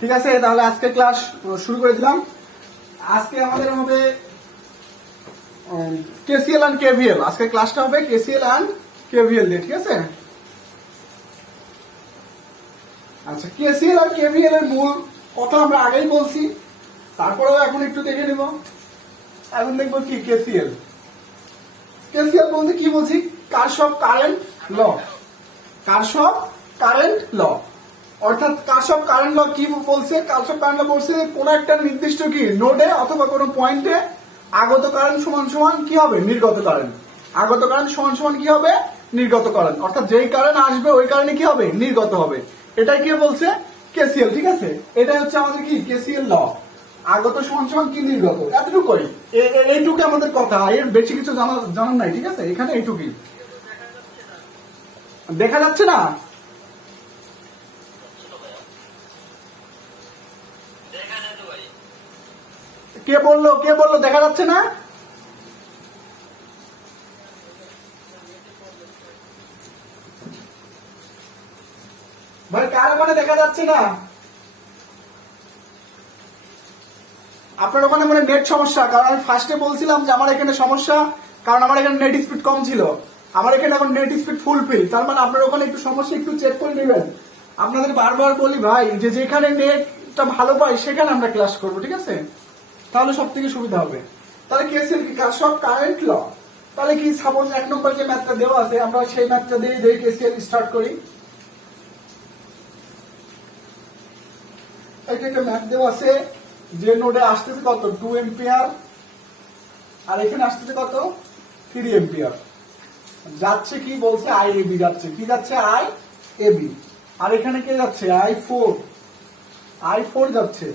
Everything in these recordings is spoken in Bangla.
ঠিক আছে, তাহলে আজকে ক্লাস শুরু করে দিলাম। আজকে আমাদের হবে কেসিএল এন্ড কেভিএল। আজকে ক্লাসটা হবে কেসিএল এন্ড কেভিএল দিয়ে, ঠিক আছে। আচ্ছা, কেসিএল আর কেভিএল এর মূল কথা আমরা আগেই বলছি, তারপরেও এখন একটু দেখে নিব। এখন দেখবো কি কেসিএল। কেসিএল বলতে কি বলছি? কারশফ কারেন্ট ল। কারশফ কারেন্ট ল অর্থাৎ কারশফ কারেন্ট ল কি বলছে? কারশফ কারেন্ট ল বলছে কোন একটা নির্দিষ্ট কি নোডে অথবা কোন পয়েন্টে আগত কারেন্ট সমান সমান কি হবে? নির্গত কারেন্ট। আগত কারেন্ট সমান সমান কি হবে? নির্গত কারেন্ট। অর্থাৎ যেই কারেন্ট আসবে ওই কারেন্টে কি হবে? নির্গত হবে। এটাই কি বলছে? কেসিএল, ঠিক আছে। এটাই হচ্ছে আমাদের কি কেসিএল ল। আগত সমান সমান কি নির্গত, এতটুকুই। এইটুকু আমাদের কথা, এর বেশি কিছু জানার নাই, ঠিক আছে। এখানে এইটুকুই। দেখা যাচ্ছে না? কে বললো দেখা যাচ্ছে না? ভাই কার ওখানে দেখা যাচ্ছে না? আপনার ওখানে মানে নেট সমস্যা। কারণ আমি ফার্স্টে বলছিলাম যে আমার এখানে সমস্যা, কারণ আমার এখানে নেট স্পিড কম ছিল। আমার এখানে এখন নেট স্পিড ফুল ফিল, তার মানে আপনার ওখানে একটু সমস্যা, একটু চেক করে নেবেন। আপনাদের বারবার বলি ভাই যে যেখানে নেটটা ভালো পাই সেখানে আমরা ক্লাস করবো, ঠিক আছে। তাহলে সব থেকে সুবিধা হবে। তাহলে কেসিএল কি? Kirchhoff current law. তাহলে কি সাপোজ 1 নম্বর যে ম্যাথটা দেওয়া আছে আমরা সেই ম্যাথটা দিয়ে কেসিএল স্টার্ট করি। এটা একটা ম্যাথ দেওয়া আছে যে নোডে আসতেছে কত? 2 এম্পিয়ার, আর এখানে আসতেছে কত? 3 এম্পিয়ার। যাচ্ছে কি বলছে? আই এবি যাচ্ছে। কি যাচ্ছে? I AB. আর এখানে কে যাচ্ছে? I4 যাচ্ছে।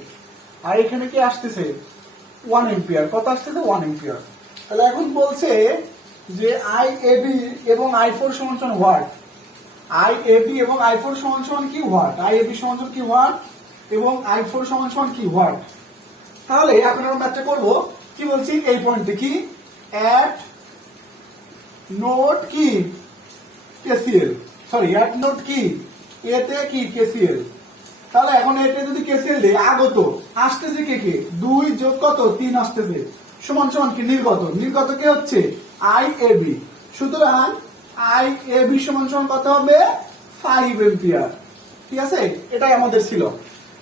আর এখানে কি আসতেছে? 1 এম্পিয়ার। কত আসতেছে? 1 এম্পিয়ার। তাহলে এখন বলছে যে আই এবি এবং I4 সমান সমান ওয়াট। আই এবি এবং I4 সমান সমান কি? ওয়াট। আই এবি সমান সমান কি? ওয়াট। এবং I4 সমান সমান কি? ওয়াট। তাহলে এখন আমরা ম্যাথটা করবো। কি বলছি? এই পয়েন্টে কি অ্যাট নোড কি কেসিএল, সরি অ্যাট নোড কি এতে কি কেসিএল। তাহলে এখন এতে যদি কেসিএল দেই, আগত আসতেছে কে কে? 2 যোগ কত? 3 আসতেছে সমান সমান কি? নির্গত। নির্গত কে হচ্ছে? I AB. সুতরাং আই এবি সমান সমান কত হবে? 5 এম্পিয়ার। ঠিক আছে, এটাই আমাদের ছিল।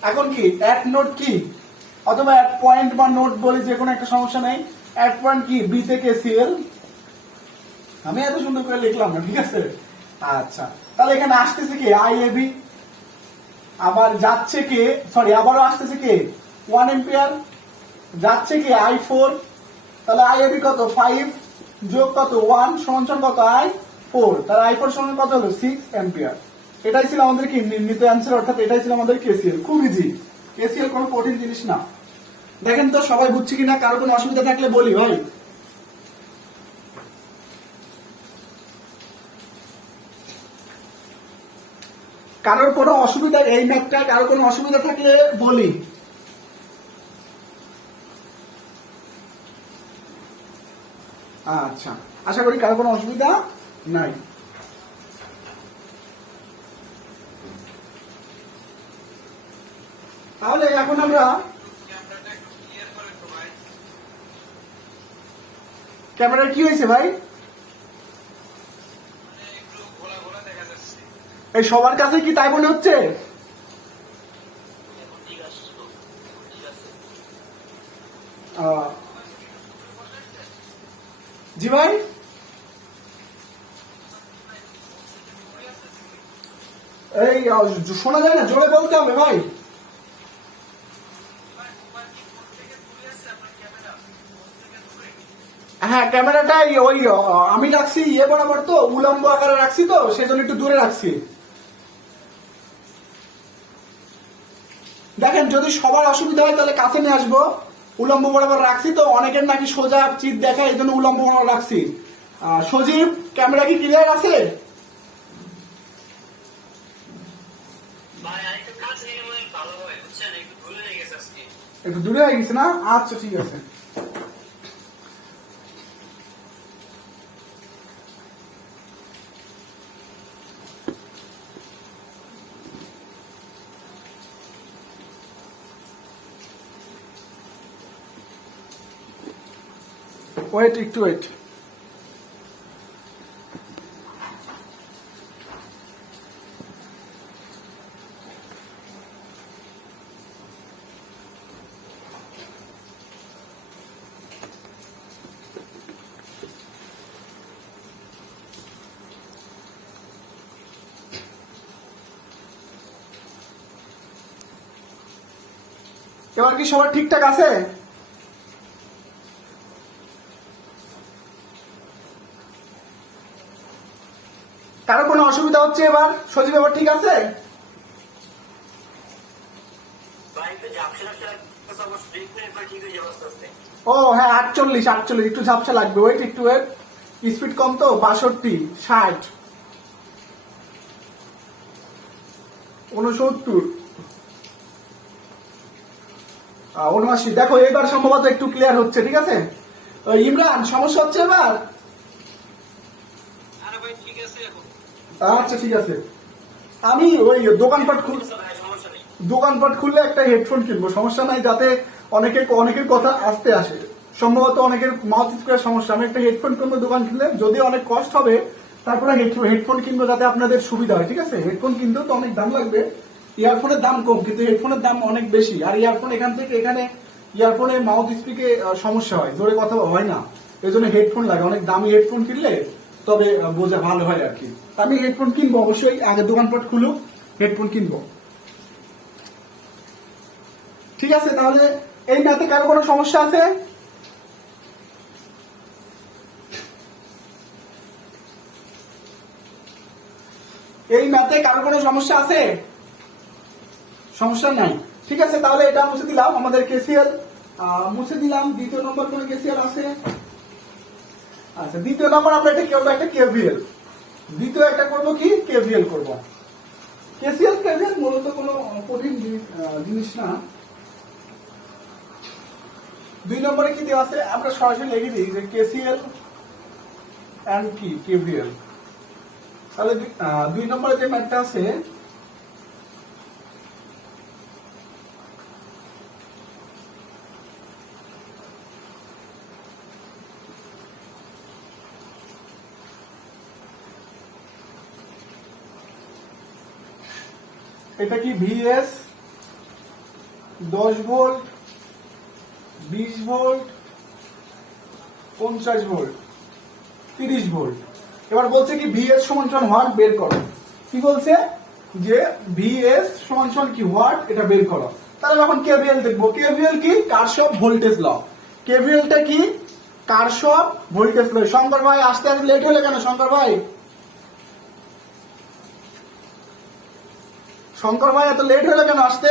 এখন কি অ্যাট নোড কি অথবা অ্যাট পয়েন্ট বা নোড বলি, যে কোনো একটা সমস্যা নেই। অ্যাট পয়েন্ট কি বি তে কেসিএল। আমি এত সুন্দর করে লিখলাম না, ঠিক আছে। আচ্ছা, তাহলে এখানে আসতেছে কে? I AB. আবার যাচ্ছে কে? সরি, আবারও আসতেছে কে? 1 এম্পিয়ার। যাচ্ছে কে? I4। তাহলে আই এবি কত? 5 যোগ কত? 1 সমান সমান কত? I4। তাহলে I4 সমান কত হলো? 6 এম্পিয়ার। এটাই ছিল আমাদের কি নির্ণীত অ্যান্সার, অর্থাৎ এটাই ছিল আমাদের কেসিএল। খুব ইজি। কেসিএল কোনো কঠিন জিনিস না। দেখেন তো সবাই বুঝছে কিনা, কারো কোনো অসুবিধা থাকলে বলি ভাই। কারোর কোনো অসুবিধা, এই ম্যাথটায় কারোর কোনো অসুবিধা থাকলে বলি। আচ্ছা, আশা করি কারোর কোনো অসুবিধা নাই। তাহলে এখন আমরা ক্যামেরা কি হয়েছে ভাই? এই সবার কাছে কি তাই মনে হচ্ছে? জি ভাই, এই শোনা যায় না, জোরে বলতে হবে ভাই। হ্যাঁ, ক্যামেরাটাই ওই আমি রাখছি ইয়ে বরাবর, তো উলম্ব আকারে রাখছি, তো সেজন্য একটু দূরে রাখছি। দেখেন যদি সবার অসুবিধা হয় তাহলে কাছে নিয়ে আসবো। উলম্ব বরাবর রাখছি তো, অনেকের নাকি সোজা চিত দেখা, এই জন্য উলম্ব বরাবর রাখছি। সজীব, ক্যামেরা কি ক্লিয়ার আছে? একটু দূরে হয়ে গেছে না? আচ্ছা ঠিক আছে। ওয়েট একটু ওয়েট। এবার কি সবার ঠিকঠাক আছে? কারো কোনো অসুবিধা হচ্ছে এবার? সজীব এবার ঠিক আছে? ও হ্যাঁ 48 একটু ঝাপসা লাগবে, ওয়েট একটু ওয়েট। স্পিড কম তো, 62, 60, 69, 79। দেখো এবার সম্ভবত একটু ক্লিয়ার হচ্ছে, ঠিক আছে? ইমরান সমস্যা হচ্ছে এবার? আচ্ছা ঠিক আছে। আমি ওই দোকানপাট খুললে একটা হেডফোন কিনবো, সমস্যা নাই, যাতে অনেকের কথা আসতে আসে, সম্ভবত অনেকের মাউথ স্পিকার সমস্যা। আমি একটা হেডফোন কিনবো দোকান খুললে, যদি অনেক কষ্ট হবে তারপরে হেডফোন কিনবো যাতে আপনাদের সুবিধা হয়, ঠিক আছে? হেডফোন কিনতেও তো অনেক দাম লাগবে, ইয়ারফোনের দাম কম কিন্তু হেডফোনের দাম অনেক বেশি। আর ইয়ারফোন এখান থেকে এখানে ইয়ারফোনে মাউথ স্পিকে সমস্যা হয়, জোরে কথা হয় না, এই জন্য হেডফোন লাগে। অনেক দামি হেডফোন কিনলে তবে বোঝা ভালো হয় আর কি। আমি হেডফোন কিনবো অবশ্যই, আগে দোকানপাট খুলুক, হেডফোন কিনবো। ঠিক আছে, তাহলে এই ম্যাথে কারো কোনো সমস্যা আছে? এই ম্যাথে কারো কোনো সমস্যা আছে? সমস্যা নাই, ঠিক আছে। তাহলে এটা মুছে দিলাম, আমাদের কেসিএল মুছে দিলাম। দ্বিতীয় নম্বর কোন কেসিএল আছে? আচ্ছা, দ্বিতীয় নম্বর আমরা এটা করবো একটা কেভিএল। দ্বিতীয় একটা করবো কি, কেভিএল করবো। কেসিএল কেভিএল মূলত কোনো কঠিন জিনিস না। 2 নম্বরে কি দেওয়া আছে আমরা সরাসরি লিখে দিই যে কেসিএল এন্ড কি কেভিএল। তাহলে 2 নম্বরে যে ম্যাথটা আছে, এটা কি VS 10 volt, 20 volt, 50 volt, 30 volt. এবার বলছে কি ভিএস সমান হোয়াট বের করো। কি বলছে যে ভিএস সমান কি হোয়াট, এটা বের করো। তাহলে এখন কেভিএল দেখবো। কেভিএল কি, কারশফ ভোল্টেজ ল। কেভিএলটা কি, কারশফ ভোল্টেজ ল। শঙ্কর ভাই আসতে আসতে লেট হলে কেন? শঙ্কর ভাই এত লেট হলো কেন আসতে?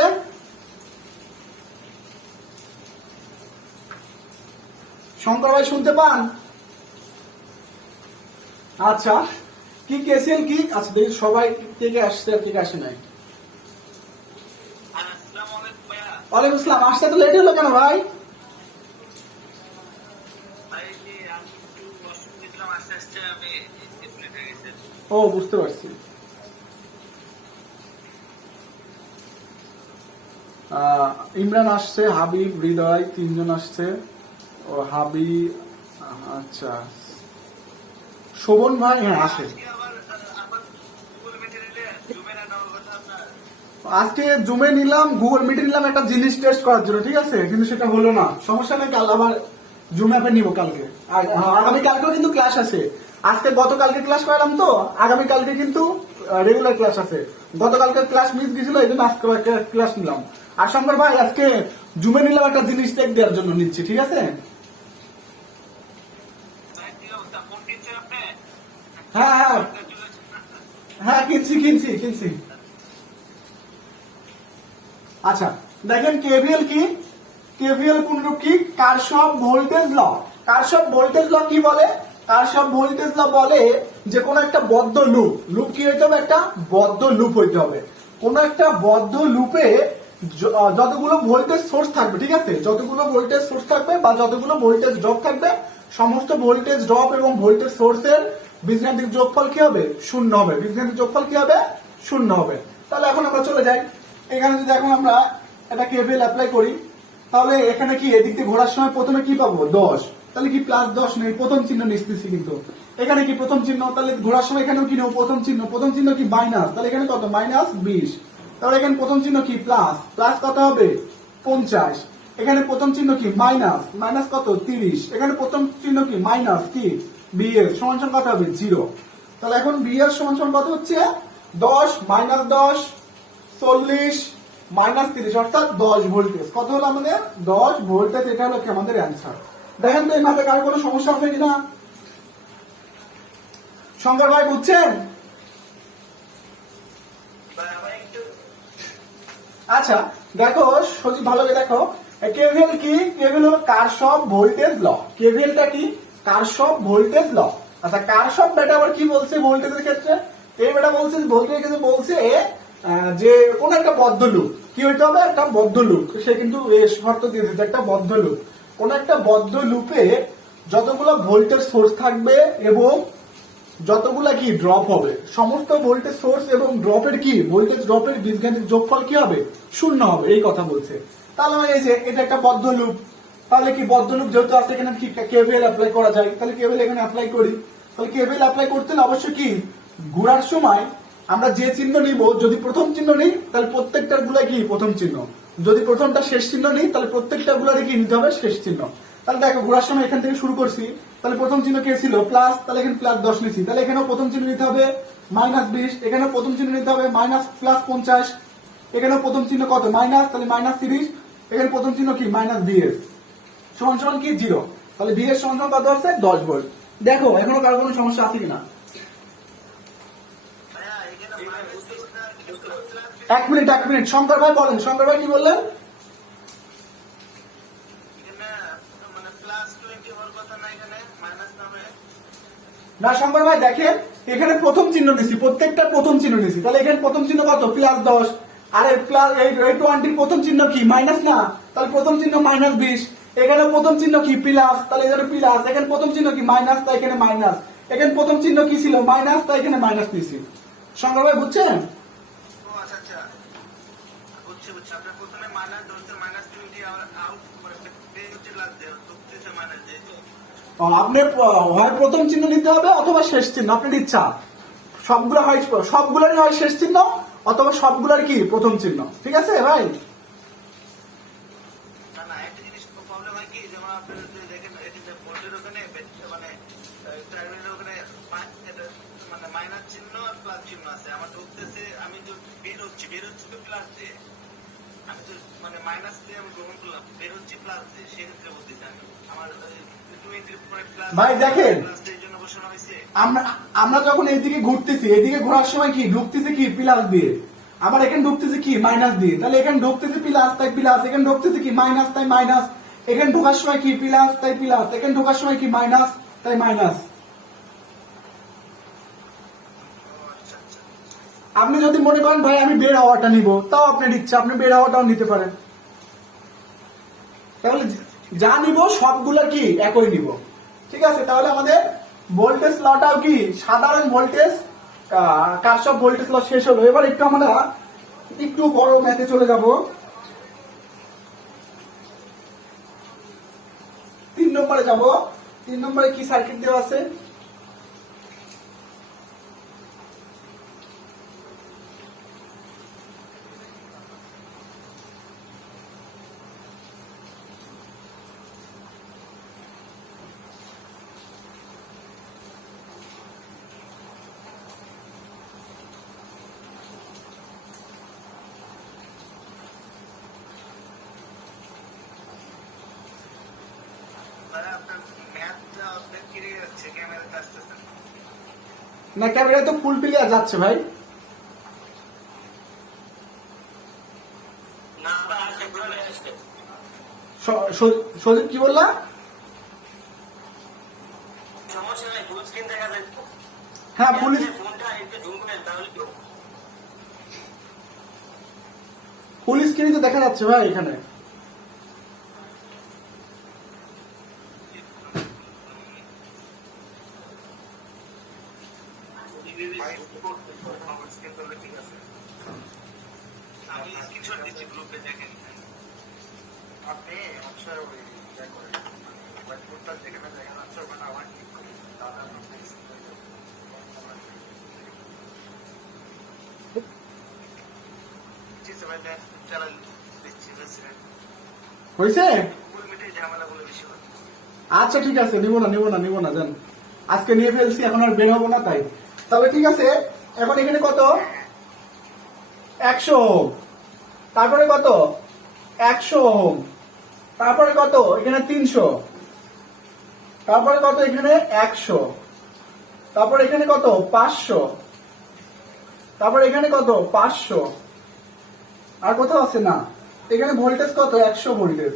শঙ্কর ভাই শুনতে পান? আচ্ছা, কি কেসিএল কি? আচ্ছা দেখি সবাই কে আসছে আর কে আসে নাই। ওয়ালাইকুম আসসালাম। আসতে তো লেট হলো কেন ভাই? ও বুঝতে পারছি। ইমরান আসছে, হাবিব, হৃদয়, 3 জন আসছে। ও হাবিব, আচ্ছা শোভন ভাই, হ্যাঁ আসে। আজকে জুমে নিলাম, গুগল মিটে নিলাম একটা জিনিস টেস্ট করার জন্য, ঠিক আছে? কিন্তু সেটা হলো না, সমস্যা নেই, কাল আবার জুম অ্যাপে নিব কালকে। আর আগামী কালকেও কিন্তু ক্লাস আছে। আজকে গতকালকে ক্লাস করালাম তো, আগামী কালকে কিন্তু রেগুলার ক্লাস আছে। গতকালকে ক্লাস মিস গেছিল, এই জন্য আজকে ক্লাস নিলাম। আর শঙ্কর ভাই আজকে জুমে নিলাম একটা জিনিস চেক দেওয়ার জন্য নিচ্ছি, ঠিক আছে? হ্যাঁ হ্যাঁ হ্যাঁ, কিনছি। আচ্ছা দেখেন, কেভিএল কি, কেভিএল কোনরূপ কি, কারশফ ভোল্টেজ ল। কারশফ ভোল্টেজ ল কি বলে? কারশফ ভোল্টেজ ল বলে যে কোন একটা বদ্ধ লুপ কি হইতে হবে, একটা বদ্ধ লুপ হইতে হবে। কোন একটা বদ্ধ লুপে যতগুলো ভোল্টেজ সোর্স থাকবে, ঠিক আছে, যতগুলো ভোল্টেজ সোর্স থাকবে বা যতগুলো ভোল্টেজ ড্রপ থাকবে, সমস্ত ভোল্টেজ ড্রপ এবং ভোল্টেজ সোর্সের বীজগাণিতিক যোগফল কি হবে? 0 হবে। বীজগাণিতিক যোগফল কি হবে? 0 হবে। তাহলে এখন আমরা চলে যাই, এখানে যদি এখন আমরা একটা কেভিএল অ্যাপ্লাই করি, তাহলে এখানে কি এদিক দিয়ে ঘোরার সময় প্রথমে কি পাবো? 10। তাহলে কি +10 নেই, প্রথম চিহ্ন নিতেছি কিন্তু এখানে কি প্রথম চিহ্ন, তাহলে ঘোরার সময় এখানেও কি নেব প্রথম চিহ্ন কি মাইনাস, তাহলে এখানে কত -20, তাহলে এখানে প্রথম চিহ্ন কি প্লাস, প্লাস কত হবে 50, এখানে প্রথম চিহ্ন কি মাইনাস, মাইনাস কত 30, এখানে প্রথম চিহ্ন কি মাইনাস কি বিএস সমান সমান কত হবে 0। তাহলে এখন বিএস সমান সমান কত হচ্ছে 10 -10 40 -30 অর্থাৎ 10 ভোল্টেজ। কত হলো আমাদের 10 ভোল্টেজ, এটা হলো কি আমাদের অ্যান্সার। দেখেন তো এই মাপে কার কোনো সমস্যা আছে কিনা, শঙ্কর ভাই বুঝছেন? আচ্ছা দেখো সত্যি ভালো করে দেখো, কেভিএল কি, কেভিএল হলো কারশফ ভোল্টেজ ল। কেভিএলটা কি কারশফ ভোল্টেজ ল। আচ্ছা কারশফ বেটা আবার কি বলছে ভোল্টেজের ক্ষেত্রে, এই বেটা বলছে ভোল্টেজের ক্ষেত্রে বলছে যে কোন একটা বদ্ধ লুপ কি হইতে হবে, একটা বদ্ধ লুপ, সে কিন্তু শর্ত দিয়ে দিচ্ছে একটা বদ্ধ লুপ, কোন একটা বদ্ধ লুপে যতগুলো ভোল্টেজ সোর্স থাকবে এবং যতগুলা কি ড্রপ হবে, সমস্ত ভোল্টেজ সোর্স এবং ড্রপের কি ভোল্টেজ ড্রপের বীজগাণিতিক যোগফল কি হবে 0 হবে, এই কথা বলছে। তাহলে এই যে এটা একটা বদ্ধ লুপ, তাহলে কি বদ্ধ লুপ যেহেতু আছে এখানে কি কেভিএল অ্যাপ্লাই করা যায়, তাহলে কেভিএল এখানে অ্যাপ্লাই করি। তাহলে কেভিএল অ্যাপ্লাই করতে হলে অবশ্যই কি ঘোরার সময় আমরা যে চিহ্ন নিব, যদি প্রথম চিহ্ন নিই তাহলে প্রত্যেকটার গুলা কি প্রথম চিহ্ন, যদি প্রথমটা শেষ চিহ্ন নিই তাহলে প্রত্যেকটা গুলারে কি নিতে হবে শেষ চিহ্ন। তাহলে দেখো ঘোরার সময় এখান থেকে শুরু করছি, তাহলে প্রথম চিহ্ন কে ছিল প্লাস, তাহলে এখানে +10 নিছি, তাহলে এখানেও প্রথম চিহ্ন নিতে হবে -20, এখানেও প্রথম চিহ্ন নিতে হবে +50, এখানেও প্রথম চিহ্ন কত মাইনাস, তাহলে -30, এখানে প্রথম চিহ্ন কি -VS সমান সমান কি 0, তাহলে VS সমান সমান কত হচ্ছে 10 ভোল্ট। দেখো এখনো কার কোনো সমস্যা আছে কিনা, এক মিনিট শঙ্কর ভাই বলেন, শঙ্কর ভাই কি বললেন? না শঙ্কর ভাই দেখেন এখানে প্রথম চিহ্ন নিছি, প্রত্যেকটা প্রথম চিহ্ন নিছি, তাহলে এখানে প্রথম চিহ্ন কত +10, আর এই প্লাস এই 20 প্রথম চিহ্ন কি মাইনাস না, তাহলে প্রথম চিহ্ন -20, এখানে প্রথম চিহ্ন কি প্লাস, তাহলে এখানে প্লাস, এখানে প্রথম চিহ্ন কি মাইনাস, তাই এখানে মাইনাস, এখানে প্রথম চিহ্ন কি ছিল মাইনাস, তাই এখানে মাইনাস নিছি। শঙ্কর ভাই বুঝছেন? আপনি হয় প্রথম চিহ্ন নিতে হবে অথবা শেষ চিহ্ন, আপনার ইচ্ছা, সবগুলো হয় সবগুলোরই হয় শেষ চিহ্ন অথবা সবগুলোর কি প্রথম চিহ্ন, ঠিক আছে ভাই? ভাই দেখেন আমরা যখন এইদিকে ঘুরতেছি, এদিকে ঘোরার সময় কি ঢুকতেছি কি প্লাস দিয়ে, আবার এখানে ঢুকতেছি কি মাইনাস দিয়ে, তাহলে এখানে ঢুকতেছি প্লাস তাই প্লাস, এখানে ঢুকতেছি কি মাইনাস তাই মাইনাস, এখানে ঢোকার সময় কি প্লাস তাই প্লাস, এখানে ঢোকার সময় কি মাইনাস তাই মাইনাস। আপনি যদি মনে করেন ভাই আমি বের হওয়াটা নিব, তাও আপনার ইচ্ছা, আপনি বের হওয়াটাও নিতে পারেন। তাহলে যা নিব সবগুলা কি একই নিব, ঠিক আছে? তাহলে আমাদের ভোল্টেজ লটাও কি সাধারণ ভোল্টেজ কারশফ ভোল্টেজ ল শেষ হলো। এবার একটু আমরা একটু বড় ম্যাথে চলে যাব। 3 নম্বরে যাব। 3 নম্বরে কি সার্কিট দেওয়া আছে? না ক্যামেরা তো ফুল ক্লিয়ার যাচ্ছে ভাই। সজীব কি বললা? হ্যাঁ ফুল স্ক্রিন তো দেখা যাচ্ছে ভাই এখানে। হয়েছে? আচ্ছা ঠিক আছে, নিব না জান, আজকে নিয়ে ফেলছি, এখন আর বের হবো না তাই। তবে ঠিক আছে, এখন এখানে কত? 100 ওহম। তারপরে কত? 100 ওহম। তারপরে কত? এখানে 300। তারপরে কত? এখানে 100। তারপরে এখানে কত? 500। তারপরে এখানে কত? 500। আর কোথাও আছে না? এখানে ভোল্টেজ কত? 100 ভোল্টেজ।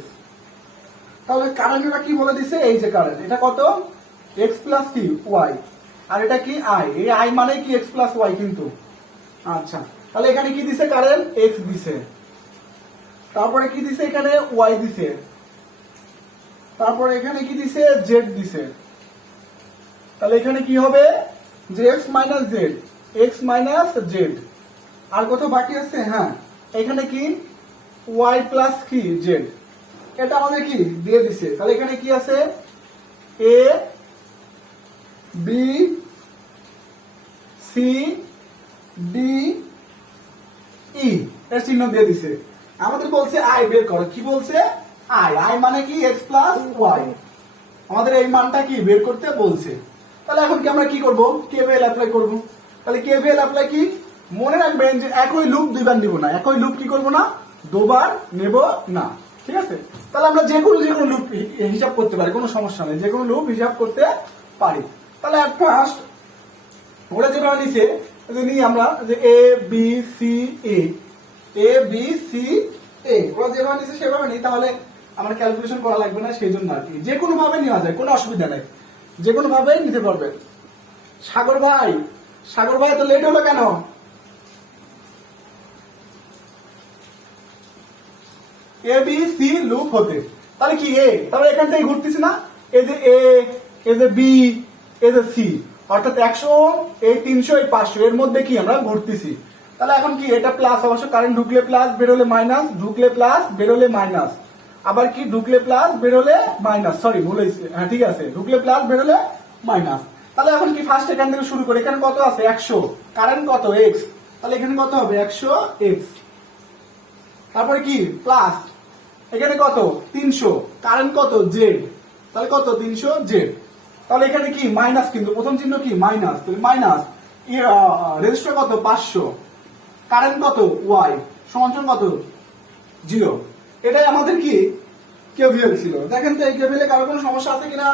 তাহলে কারেন্টটা কি বলে দিছে? এই যে কারেন্ট, এটা কত? x প্লাস কি y, আর এটা কি i। এই i মানে কি x প্লাস y কিন্তু। আচ্ছা, তাহলে এখানে কি দিছে? কারেন্ট x দিছে। তারপরে কি দিছে? এখানে y দিছে। তারপরে এখানে কি দিছে? z দিছে। তাহলে এখানে কি হবে? যে x minus z, x minus z। আর কোথাও বাকি আছে? হ্যাঁ, এখানে কি y প্লাস কি z, এটা আমাদের কি দিয়ে দিছে। তাহলে এখানে কি আছে? a b c d e এর চিহ্ন দিয়ে দিছে। আমাদের বলছে i বের করো। কি বলছে? i মানে কি x প্লাস y। আমাদের এই মানটা কি বের করতে বলছে। তাহলে এখন কি আমরা কি করব? কেভিএল অ্যাপ্লাই করব। তাহলে কেভিএল অ্যাপ্লাই কি? মনে রাখবেন যে একই লুপ দুইবার নিব না, একই লুপ কি করব না, দুবার নেব না, ঠিক আছে? তাহলে আমরা যে কোনো লুপ হিসাব করতে পারি, কোনো সমস্যা নেই, যে কোনো লুপ হিসাব করতে পারি। তাহলে এট ফার্স্ট ওরা যেভাবে নিছে, নিই আমরা যে এ বি সি এ, এ বি সি এ, ওরা যেভাবে নিছে সেভাবে নিই, তাহলে আমার ক্যালকুলেশন করা লাগবে না, সেই জন্য আর কি। যে কোনো ভাবে নেওয়া যায়, কোনো অসুবিধা নেই, যে কোনো ভাবে নিতে পারবেন। সাগর ভাই, সাগর ভাই তো লেট হলো কেন? এ বি সি লুপ হতে, তাহলে কি এ, তাহলে এখান থেকে ঘুরতেছি না, এই যে এ, এই যে বি, এই যে সি, অর্থাৎ 100 ওহম, এই 300, এই 500 এর মধ্যে কি আমরা ঘুরতেছি। তাহলে এখন কি এটা প্লাস, অবশ্য কারেন্ট ঢুকলে প্লাস, বেরোলে মাইনাস, ঢুকলে প্লাস, বেরোলে মাইনাস, আবার কি ঢুকলে প্লাস, বেরোলে মাইনাস, সরি ভুল হয়েছে, হ্যাঁ ঠিক আছে, ঢুকলে প্লাস, বেরোলে মাইনাস। তাহলে এখন কি ফার্স্ট এখান থেকে শুরু করি। এখানে কত আছে? 100, কারেন্ট কত? x, তাহলে এখানে কত হবে? 100x। তারপরে কি প্লাস, এখানে কত? 300, কারেন্ট কত? z, তাহলে কত? 300z। তাহলে এখানে কি মাইনাস, কিন্তু প্রথম চিহ্ন কি মাইনাস, তাহলে মাইনাস, রেজিস্টার কত? 500, কারেন্ট কত? y, সমান কত? 0। এটাই আমাদের কি কেভিএল ছিল। দেখেন তো এই কেভিএলে কারো কোনো সমস্যা আছে কিনা?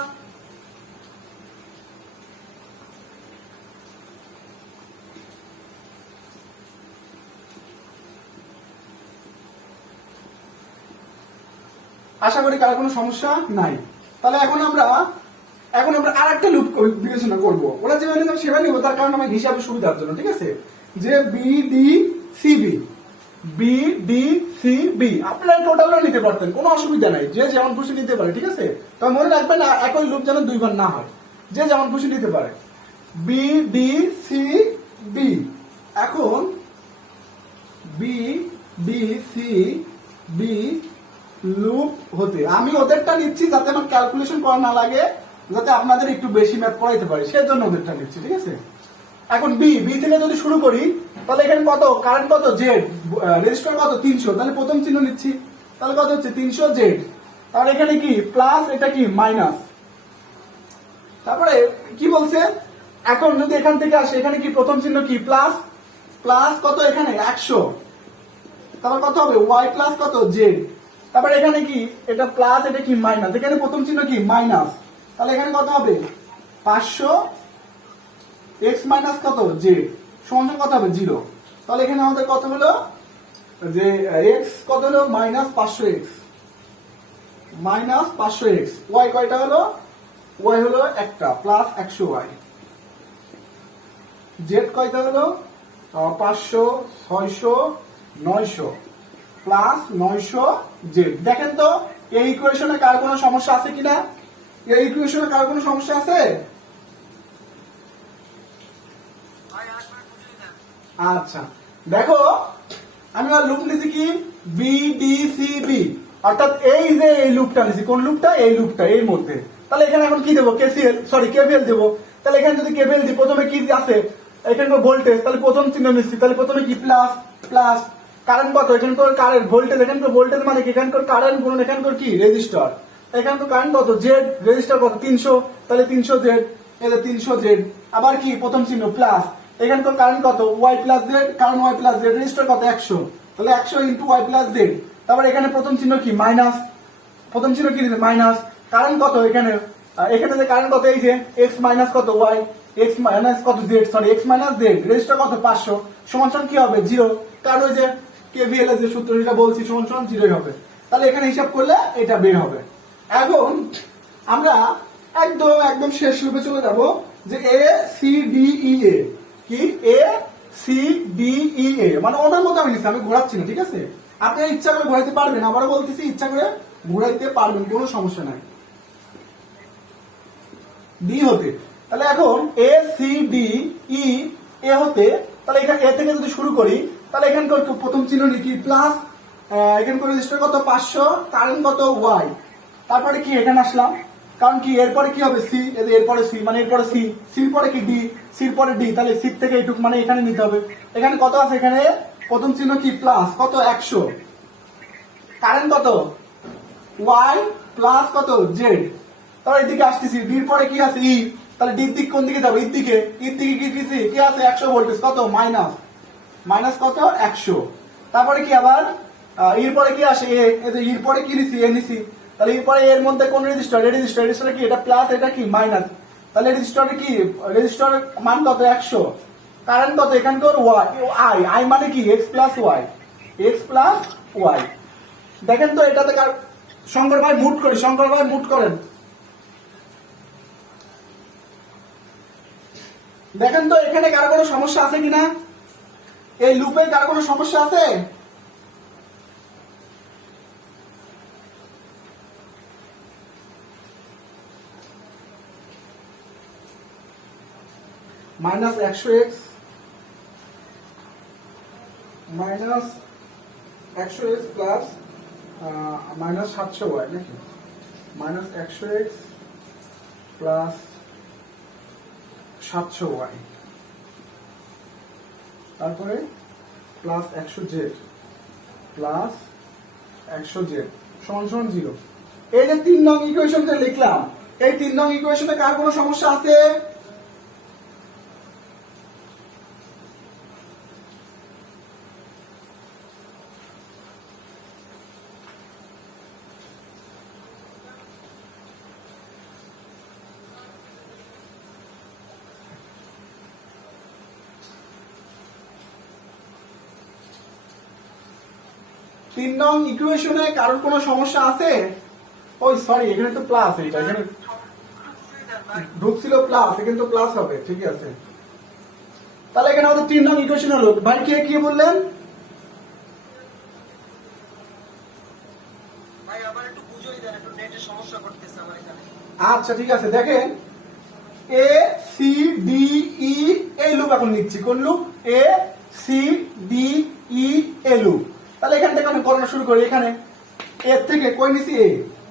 আশা করি কারো কোনো সমস্যা নাই। তাহলে এখন আমরা আরেকটা লুপ বিবেচনা করব। ওরা যেভাবে নিলাম সেভাবে নিব, তার কারণ আমার হিসাবে সুবিধার জন্য, ঠিক আছে? যে B D C B, B D C B, আপনারা টোটালও নিতে পারতেন, কোনো অসুবিধা নাই, যে যেমন খুশি নিতে পারে, ঠিক আছে? তবে মনে রাখবেন না, একই লুপ যেন দুইবার না হয়, যে যেমন খুশি নিতে পারে। বি ডি সি বি, এখন B D C B loop হতে আমি ওদেরটা নিচ্ছি যাতে আমার ক্যালকুলেশন করা না লাগে, যাতে আপনাদের একটু বেশি ম্যাথ পড়াইতে পারি, সেজন্য ওদেরটা নিচ্ছি, ঠিক আছে? এখন বি থেকে যদি শুরু করি, তাহলে এখানে কত? কারেন্ট কত? জেড, রেজিস্টার কত? 300, তাহলে প্রথম চিহ্ন নিচ্ছি, তাহলে কত হচ্ছে? 300z। তাহলে এখানে কি প্লাস, এটা কি মাইনাস। তারপরে কি বলছে? এখন যদি এখান থেকে আসে, এখানে কি প্রথম চিহ্ন কি প্লাস, প্লাস কত? এখানে 100, তারপর কত হবে? y প্লাস কত? z। তারপরে এখানে কি এটা প্লাস, এটা কি মাইনাস, এখানে প্রথম চিহ্ন কি মাইনাস, তাহলে এখানে কত হবে? 500 x মাইনাস কত? z, সমান কত হবে? 0। তাহলে এখানে আমাদের কত হলো? যে x কত হলো? Minus 500x, minus 500x। y কয়টা হলো? y হলো একটা, প্লাস 100y। z কয়টা হলো? 500, 600, 900, প্লাস 900z। দেখেন তো এই ইকুয়েশনে কার কোনো সমস্যা আছে কিনা? এই ইকুয়েশনে কার কোনো সমস্যা আছে? আচ্ছা দেখো, আমি আর লুপ নিয়েছি কি? বি ডি সি বি, অর্থাৎ এই যে এই লুপটা নিছি, কোন লুপটা? এই লুপটা, এর মধ্যে। তাহলে এখানে এখন কি দেবো? কেভিএল দেবো। তাহলে এখানে যদি কেভিএল দিই, প্রথমে কি আছে? এখানে ভোল্টেজ, তাহলে প্রথম চিহ্ন নিচ্ছি, তাহলে প্রথমে কি প্লাস প্লাস, কারেন্ট কত? এখানকার কারেন্ট ভোল্টেজ, এখানকার ভোল্টেজ মানে কি? এখানকার কারেন্ট গুণন এখানকার কি? রেজিস্টার। এখানকার কারেন্ট কত? জেড, রেজিস্টার কত? 300, তাহলে 300 জেড, এটা 300 জেড। আবার কি? প্রথম চিহ্ন প্লাস, এখানকার কারেন্ট কত? ওয়াই প্লাস জেড, কারণ ওয়াই প্লাস জেড, রেজিস্টার কত? 100, তাহলে 100 ইন্টু ওয়াই প্লাস জেড। তারপর এখানে প্রথম চিহ্ন কি? মাইনাস, প্রথম চিহ্ন কি দিবে? মাইনাস। কারেন্ট কত? এখানে এখানে যে কারেন্ট কত? এই যে এক্স মাইনাস কত? ওয়াই, এক্স মাইনাস কত? Z, sorry x minus Z, register কত? 500, সমান সমান কি হবে? 0, কারণ ওই যে কেভিএল এর যে সূত্র যেটা বলছি সমান সমান 0 হবে। তাহলে এখানে হিসাব করলে এটা বের হবে। এখন আমরা একদম একদম শেষ রূপে চলে যাব, যে এ সি ডি ই এ, কি এ সি ডি ই এ, মানে ওনার মতো আমি নিচ্ছি, আমি ঘোরাচ্ছি না, ঠিক আছে? আপনি ইচ্ছা করে ঘোরাইতে পারবেন, আবারও বলতেছি ইচ্ছা করে ঘোরাইতে পারবেন, কোনো সমস্যা নাই। ডি হতে, তাহলে এখন এ সি ডি ই এ হতে, তাহলে এখানে এ থেকে যদি শুরু করি, তাহলে এখানকার প্রথম চিহ্ন লিখি প্লাস, এখানকার রেজিস্টার কত? 500, কারেন্ট কত? ওয়াই। তারপরে কি? এখানে আসলাম, কারণ কি এরপরে কি হবে? সি, এরপরে সি, মানে এরপরে সি, সির পরে কি? ডি, সির পরে ডি, তাহলে সি থেকে এইটুক মানে এখানে নিতে হবে। এখানে কত আছে? এখানে প্রথম চিহ্ন কি? প্লাস, কত? 100, কারেন্ট কত? ওয়াই, প্লাস কত? জেড। তারপর এদিকে আসতেছি, ডির পরে কি আছে? ই, তাহলে ডির দিক কোন দিকে যাবে? ইর দিকে, ইর দিকে কি আছে? 100 ভোল্টেজ, কত? মাইনাস, মাইনাস কত? 100। তারপরে কি আবার এর পরে কি আসে? এ, এই যে এর পরে কি নিছি? এ নিছি, তাহলে এর পরে এর মধ্যে কোন রেজিস্টার? রেজিস্টার, রেজিস্টার কি? এটা প্লাস, এটা কি? মাইনাস, তাহলে রেজিস্টারে কি? রেজিস্টারের মান কত? 100, কারেন্ট কত? এখানকার ওয়াই, আই, আই মানে কি? X plus y, x plus y. দেখেন তো এটাতে শঙ্কর ভাই মুট করি, শঙ্কর ভাই মুট করেন। দেখেন তো এখানে কারো কোনো সমস্যা আছে কিনা? এই লুপে কারো কোনো সমস্যা আছে? Minus 100 x, minus 100 x plus minus 700 y, নাকি? মাইনাস 100 এক্স প্লাস 700 ওয়াই, তারপরে প্লাস 100 জেড, প্লাস 100 জেড সমান সমান 0। এই যে 3 নং ইকুয়েশনটা লিখলাম, এই 3 নং ইকুয়েশনে কার কোনো সমস্যা আছে? তিন নং ইকুয়েশনে কারোর কোনো সমস্যা আছে? ওই সরি, এখানে তো প্লাস, এইটা এখানে ঢুকছিল প্লাস, এখানে তো প্লাস হবে, ঠিক আছে। তাহলে এখানে আমাদের 3 নং ইকুয়েশন হলো। ভাই কে কি বললেন? ভাই আবার একটু বুঝিয়ে দেন, একটু নেটের সমস্যা করতেছে আমার এখানে। আচ্ছা ঠিক আছে, দেখেন এ সি ডি ই এই লুপ এখন নিচ্ছি। কোন loop? A C D E A loop. তাহলে এখান থেকে আমি গণনা শুরু করি। এখানে এর থেকে কই নিছি? এ,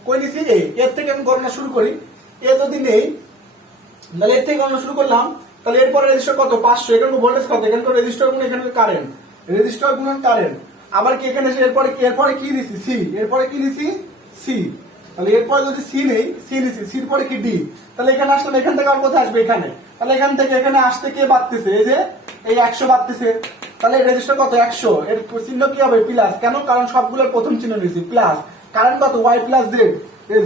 কই নিছি? এ, এর থেকে আমি গণনা শুরু করি। এ যদি নেই, তাহলে এর থেকে গণনা শুরু করলাম, তাহলে এরপরে রেজিস্টার কত? 500, এখানে ভোল্টেজ কত? এখানকার রেজিস্টার গুণ এখানকার কারেন্ট, রেজিস্টার গুণন কারেন্ট। আবার কি এখানে এরপরে কি নিছি? সি, এরপরে কি নিছি? সি। তাহলে এরপরে যদি সি নেই, সি নিছি, সির পরে কি? ডি। তাহলে এখানে আসলে এখান থেকে আর কোথায় আসবে? এখানে। তাহলে এখান থেকে এখানে আসতে কে বাড়তেছে? এই যে এই 100 বাড়তেছে, তাহলে রেজিস্টার কত? 100, এর চিহ্ন কি হবে? প্লাস। কেন? কারণ সবগুলোর প্রথম চিহ্ন নিছি প্লাস। কারেন্ট কত? ওয়াই প্লাস জেড,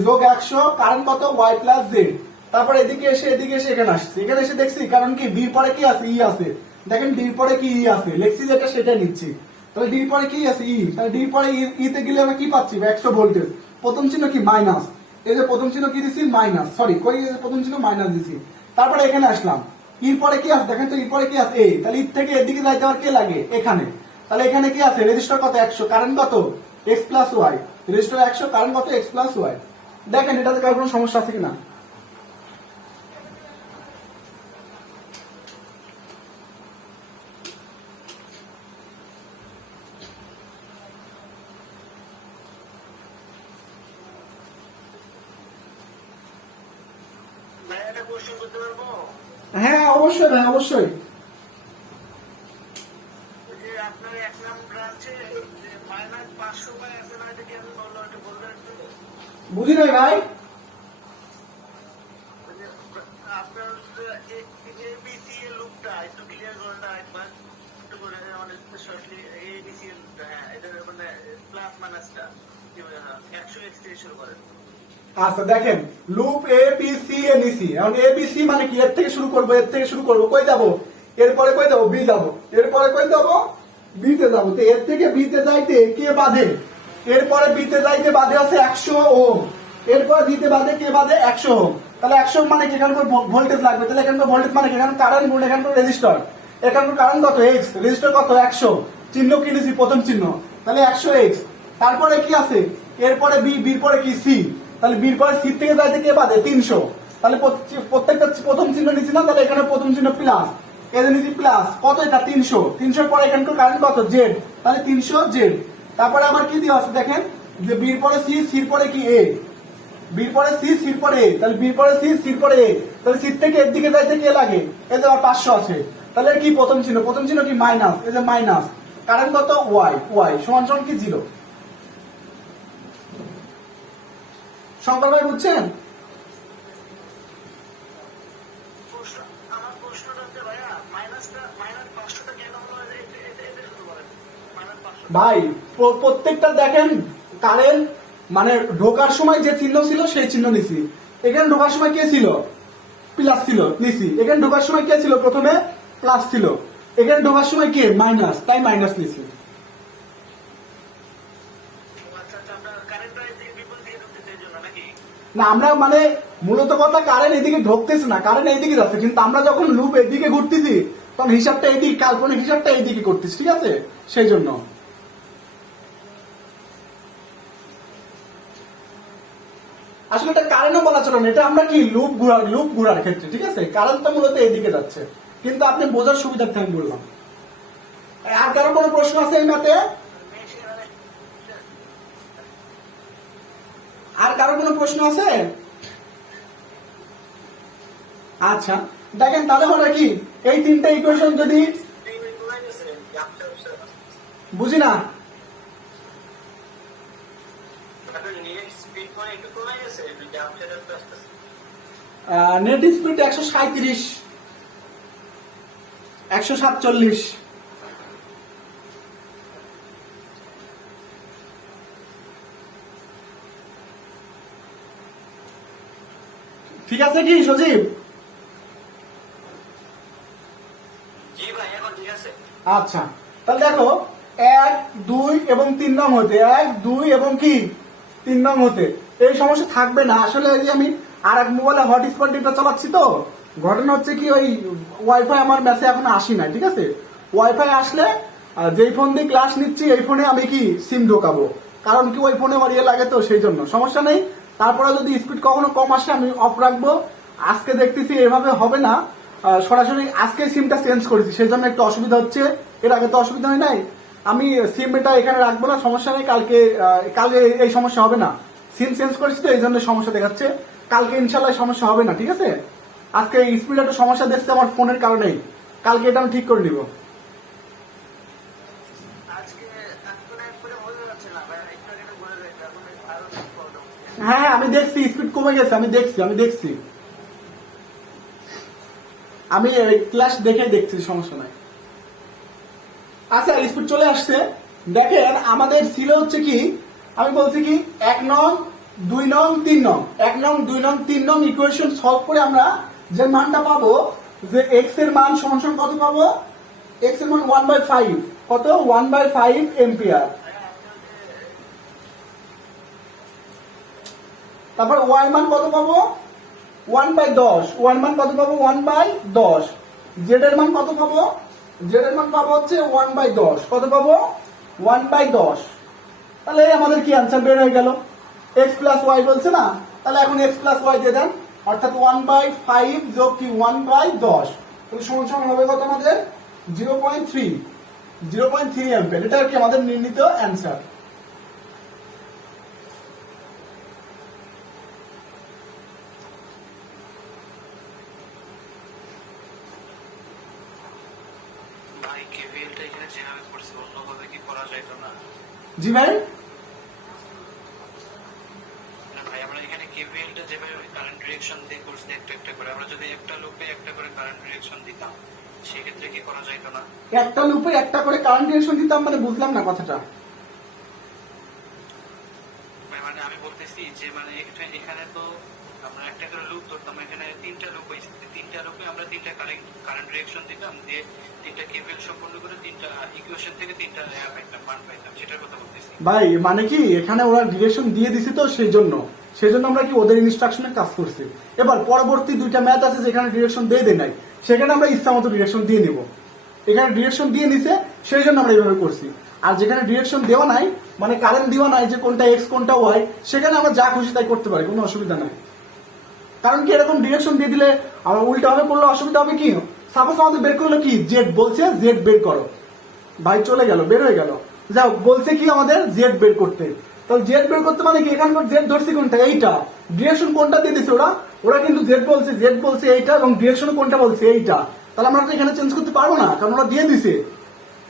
যোগ 100, কারেন্ট কত? Y plus z. তারপরে এদিকে এসে এখানে আসছে, এখানে এসে দেখছি কারণ কি ডির পরে কি আছে? ই আছে। দেখেন ডির পরে কি? ই আছে, লেখছি যেটা সেটা নিচ্ছি। তাহলে ডির পরে কি আছে? ই। তাহলে ডির পরে ইতে গেলে আমরা কি পাচ্ছি? 100 ভোল্টেজ। প্রথম চিহ্ন কি? মাইনাস। এই যে প্রথম চিহ্ন কি দিছি? মাইনাস, সরি কই, প্রথম চিহ্ন মাইনাস দিছি। তারপরে এখানে আসলাম, ইর পরে কি আছে? দেখেন তো ইর পরে কি আছে? এ। তাহলে ইর থেকে এদিকে যাইতে আর কে লাগে? এখানে। তাহলে এখানে কি আছে? রেজিস্টার কত? 100, কারেন্ট কত? X plus y, register 100, current কত? X plus y. দেখেন এটাতে কার কোনো সমস্যা আছে কিনা? কোশ্চেন করতে পারবো? হ্যাঁ অবশ্যই ভাই, অবশ্যই। ওই যে আপনার 1 নং ব্রাঞ্চে -500 পায় আছে না, এটা কেমন হলো একটু বলবেন একটু? বুঝি নাই ভাই। ওই যে আপনার ABC এর লুপটা একটু ক্লিয়ার করেন না একবার, একটু করে অনেক শর্টলি ABC এর লুপটা, হ্যাঁ এটা মানে প্লাস মাইনাসটা কিভাবে 100x থেকে শুরু করেন। আচ্ছা দেখেন, লুপ এ বি সি এ নিছি। এখন এ বি সি মানে কি? এর থেকে শুরু করবো, এর থেকে শুরু করবো, কই যাবো? এরপরে কই যাবো? বি যাবো। এরপরে কই যাবো? বি তে যাবো। তো এর থেকে বি তে যাইতে কে বাধে? এরপরে বি তে যাইতে বাধে আছে 100 ওহম। এরপরে বি তে বাধে কে বাধে? 100 ওহম। তাহলে 100 ওহম মানে কি? এখানকার ভোল্টেজ লাগবে। তাহলে এখানকার ভোল্টেজ মানে কি? এখানে কারেন্ট গুণ এখানকার রেজিস্টার। এখানকার কারেন্ট কত? এক্স। রেজিস্টার কত? 100। চিহ্ন কি নিছি? প্রথম চিহ্ন। তাহলে 100 এক্স। তারপরে কি আছে? এরপরে বি, বির পরে কি? সি। তাহলে বির পরে সি থেকে যাইতে কে বাদে? 300। তাহলে প্রত্যেকটা প্রথম চিহ্ন নিচ্ছি না, তাহলে এখানে প্রথম চিহ্ন প্লাস, এদের নিচ্ছি প্লাস। কত এটা? 300। 300 পরে এখানকার কারেন্ট কত? জেড। তাহলে 300 জেড। তারপরে আবার কি দেওয়া আছে দেখেন, যে বির পরে সি, সির পরে কি? এ। বির পরে সি, সির পরে এ। তাহলে বির পরে সি, সির পরে এ। তাহলে সির থেকে এর দিকে যাইতে কে লাগে? এতে আবার 500 আছে। তাহলে কি প্রথম চিহ্ন? প্রথম চিহ্ন কি? মাইনাস। এই যে মাইনাস। কারেন্ট কত? ওয়াই। ওয়াই সমান সমান কি? 0। শঙ্কর ভাই বুঝছেন? আমার প্রশ্নটা হচ্ছে ভাইয়া, -500টা কেন হলো? এটা শুরু করেন -500। ভাই প্রত্যেকটা দেখেন, কারেন্ট মানে ঢোকার সময় যে চিহ্ন ছিল সেই চিহ্ন নিছি। এখানে ঢোকার সময় কে ছিল? প্লাস ছিল, নিছি। এখানে ঢোকার সময় কে ছিল? প্রথমে প্লাস ছিল। এখানে ঢোকার সময় কে? মাইনাস, তাই মাইনাস নিছি। আচ্ছা আচ্ছা, আপনার কারেন্টটা এদিকে বিপরীত দিকে ঢুকতেছে এই জন্য নাকি? না আমরা মানে মূলত কথা, কারেন্ট এদিকে ঢুকতেছে না, কারেন্ট এইদিকে যাচ্ছে, কিন্তু আমরা যখন লুপ এদিকে ঘুরতেছি তখন হিসাবটা এদিকে, কাল্পনিক হিসাবটা এইদিকে করতেছি, ঠিক আছে? সেই জন্য আসলে এটা কারেন্টও বলা চলে না, এটা আমরা কি লুপ ঘোরার ক্ষেত্রে, ঠিক আছে? কারেন্টটা মূলত এইদিকে যাচ্ছে, কিন্তু আপনি বোঝার সুবিধার্থে আমি বললাম। আর কারো কোনো প্রশ্ন আছে এই ম্যাথে? আর কারো কোনো প্রশ্ন আছে? আচ্ছা দেখেন, তাহলে হলো কি, এই তিনটা ইকুয়েশন যদি বুঝি না, নেট স্পিড 137, 147। ঠিক আছে কি সজীব? জি ভাই, এখন ঠিক আছে। আচ্ছা তাহলে দেখো, 1, 2 এবং 3 নং হতে, 1, 2 এবং কি 3 নং হতে এই সমস্যা থাকবে না। আসলে এই যে আমি আর এক মোবাইলে হটস্পট ডেটা চালাচ্ছি, তো ঘটনা হচ্ছে কি, ওই ওয়াইফাই আমার ম্যাচে এখনো আসি নাই, ঠিক আছে? ওয়াইফাই আসলে যেই ফোন দিয়ে ক্লাস নিচ্ছি এই ফোনে আমি কি সিম ঢোকাবো, কারণ কি ওই ফোনে আমার ইয়ে লাগে, তো সেই জন্য সমস্যা নেই। তারপরে যদি স্পিড কখনো কম আসে আমি অফ রাখবো। আজকে দেখতেছি এভাবে হবে না, সরাসরি আজকে সিমটা চেঞ্জ করেছি, সেই জন্য একটু অসুবিধা হচ্ছে। এর আগে তো অসুবিধা হয় নাই। আমি সিম এটা এখানে রাখবো না, সমস্যা নেই। কালকে এই সমস্যা হবে না। সিম চেঞ্জ করেছি তো এই জন্য সমস্যা দেখাচ্ছে। কালকে ইনশাল্লাহ সমস্যা হবে না, ঠিক আছে? আজকে স্পিড একটু সমস্যা দেখছে আমার ফোনের কারণেই, কালকে এটা আমি ঠিক করে নিব। আজকে এখন একবারে হয়ে যাচ্ছে না ভাই, একটু আগে এটা বলে দেয় এখন আরো প্রবলেম। হ্যাঁ আমি দেখছি স্পিড কমে গেছে, আমি দেখছি আমি ক্লাস দেখে দেখছি, সমস্যা নাই। আচ্ছা স্পিড চলে আসছে। দেখেন আমাদের ছিল হচ্ছে কি, আমি বলছি কি 1 নং 2 নং 3 নং, 1 নং 2 নং 3 নং ইকুয়েশন সলভ করে আমরা যে মানটা পাবো, যে এক্স এর মান সমান সমান কত পাবো? এক্স এর মান 1/5, কত? 1/5 এম্পিয়ার। তারপর ওয়াই মান কত পাবো? 1/10। ওয়াই মান কত পাবো? 1/10। জেড এর মান কত পাবো? জেড এর মান পাবো হচ্ছে 1/10। কত পাবো? 1/10। তাহলে আমাদের কি আনসার বের হয়ে গেল? এক্স প্লাস ওয়াই বলছে না, তাহলে এখন এক্স প্লাস ওয়াই দিয়ে দেন, অর্থাৎ 1/5 যোগ কি 1/10, তাহলে সমান সমান হবে কত আমাদের? 0.3 অ্যাম্পিয়ার। এটা আর কি আমাদের নির্ণীত অ্যান্সার। কেভিএলটা এখানে যেভাবে করছে অন্যভাবে কি করা যায় তো না? জি ভাই, না ভাই, আমরা এখানে কেভিএলটা যেভাবে কারেন্ট ডিরেকশন দিয়ে করছি একটা একটা করে, আমরা যদি একটা লুপে একটা করে কারেন্ট ডিরেকশন দিতাম সেক্ষেত্রে কি করা যায় তো না? একটা লুপে একটা করে কারেন্ট ডিরেকশন দিতাম মানে বুঝলাম না কথাটা। ভাই মানে আমি বলতেছি যে মানে এখানে তো আমরা একটা করে লুপ ধরতাম, এখানে তিনটা লুপ হয়েছে, তিনটা লুপে আমরা তিনটা কারেন্ট ডিরেকশন দিতাম, দিয়ে তিনটা কেভিএল সম্পূর্ণ করে তিনটা ইকুয়েশন থেকে তিনটা পাইতাম, মান পাইতাম, সেটার কথা বলতেছি। ভাই মানে কি এখানে ওরা ডিরেকশন দিয়ে দিছে তো সেই জন্য আমরা কি ওদের ইনস্ট্রাকশনে কাজ করছি। এবার পরবর্তী দুইটা ম্যাথ আছে যেখানে ডিরেকশন দিয়ে দেয় নাই, সেখানে আমরা ইচ্ছা মতো ডিরেকশন দিয়ে নিব। এখানে ডিরেকশন দিয়ে নিছে সেই জন্য আমরা এইভাবে করছি। আর যেখানে ডিরেকশন দেওয়া নাই মানে কারেন্ট দেওয়া নাই যে কোনটা এক্স কোনটা ওয়াই, সেখানে আমরা যা খুশি তাই করতে পারি, কোনো অসুবিধা নাই। কারণ কি এরকম ডিরেকশন দিয়ে দিলে আমরা উল্টা হবে করলে অসুবিধা হবে কি, সাপোজ আমাদের বের করলো কি জেড, বলছে জেড বের করো, ভাই চলে গেল বের হয়ে গেল, যাও বলছে কি আমাদের জেড বের করতে, তাহলে জেড বের করতে মানে কি এখানকার জেড ধরছি কোনটা এইটা, ডিরেকশন কোনটা দিয়ে দিছে ওরা, ওরা কিন্তু জেড বলছে এইটা এবং ডিরেকশন কোনটা বলছে এইটা, তাহলে আমরা তো এখানে চেঞ্জ করতে পারবো না কারণ ওরা দিয়ে দিছে।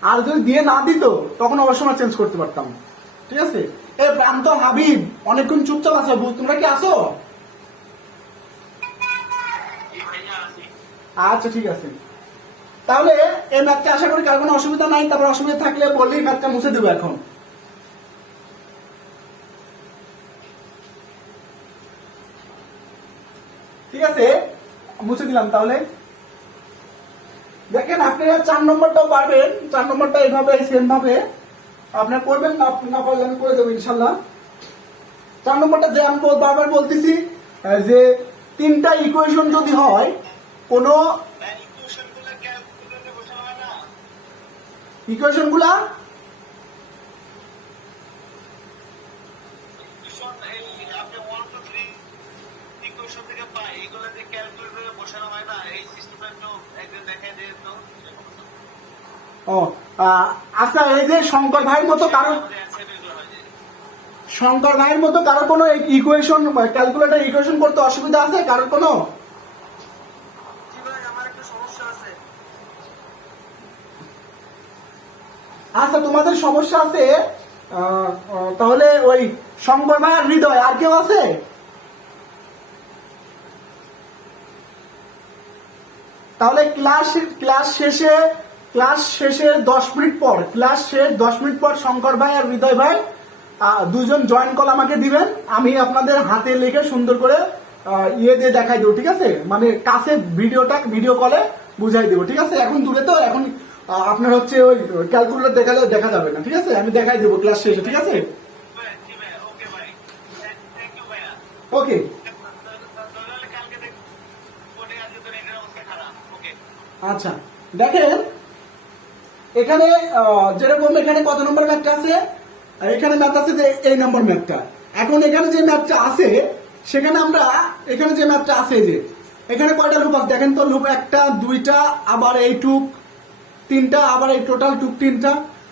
আর যদি দিয়ে না দিত তখন অবশ্যই আমরা চেঞ্জ করতে পারতাম। ঠিক আছে, এ প্রান্ত হাবিব অনেকক্ষণ চুপচাপ আছে, তোমরা কি আসো? আচ্ছা ঠিক আছে, তাহলে এই ম্যাথটা আশা করি কার কোনো অসুবিধা নাই, তারপর অসুবিধা থাকলে বললেই ম্যাথটা মুছে দেবো এখন। ঠিক আছে, মুছে দিলাম। তাহলে দেখেন আপনারা 4 নম্বরটাও পারবেন, 4 নম্বরটা এইভাবে সেম ভাবে আপনারা করবেন, না পারলে আমি করে দেবো ইনশাল্লাহ। 4 নম্বরটা যে আমি বারবার বলতেছি যে তিনটা ইকুয়েশন যদি হয় কোনো ইকুয়েশন গুলা ও আচ্ছা, এই যে শঙ্কর ভাইয়ের মতো কারোর কোনো ইকুয়েশন ক্যালকুলেটর ইকুয়েশন করতে অসুবিধা আছে কারোর কোনো? আচ্ছা তোমাদের সমস্যা আছে, তাহলে ওই শঙ্কর ভাই আর হৃদয়, আর কেউ আছে? তাহলে ক্লাস শেষে 10 মিনিট পর, ক্লাস শেষ 10 মিনিট পর শঙ্কর ভাই আর হৃদয় ভাই দুজন জয়েন কল আমাকে দিবেন, আমি আপনাদের হাতে লিখে সুন্দর করে ইয়ে দিয়ে দেখাই দেবো। ঠিক আছে, মানে কাছে ভিডিও কলে বুঝাই দেবো। ঠিক আছে, এখন দূরে তো, এখন আপনার হচ্ছে ওই ক্যালকুলেটর দেখালে দেখা যাবে না। ঠিক আছে, আমি দেখাই দেবো ক্লাস শেষে। ঠিক আছে, ওকে। আচ্ছা দেখেন এখানে যেরকম এখানে কত নম্বর ম্যাথটা আছে, এখানে ম্যাথ আছে যে এই নম্বর ম্যাথটা। এখন এখানে যে ম্যাথটা আছে সেখানে আমরা এখানে যে ম্যাথটা আছে যে এখানে কয়টা লুপ আছে দেখেন তো, লুপ 1টা 2টা আবার এই টুক 3টা আবার এই টোটাল টুক 3টা।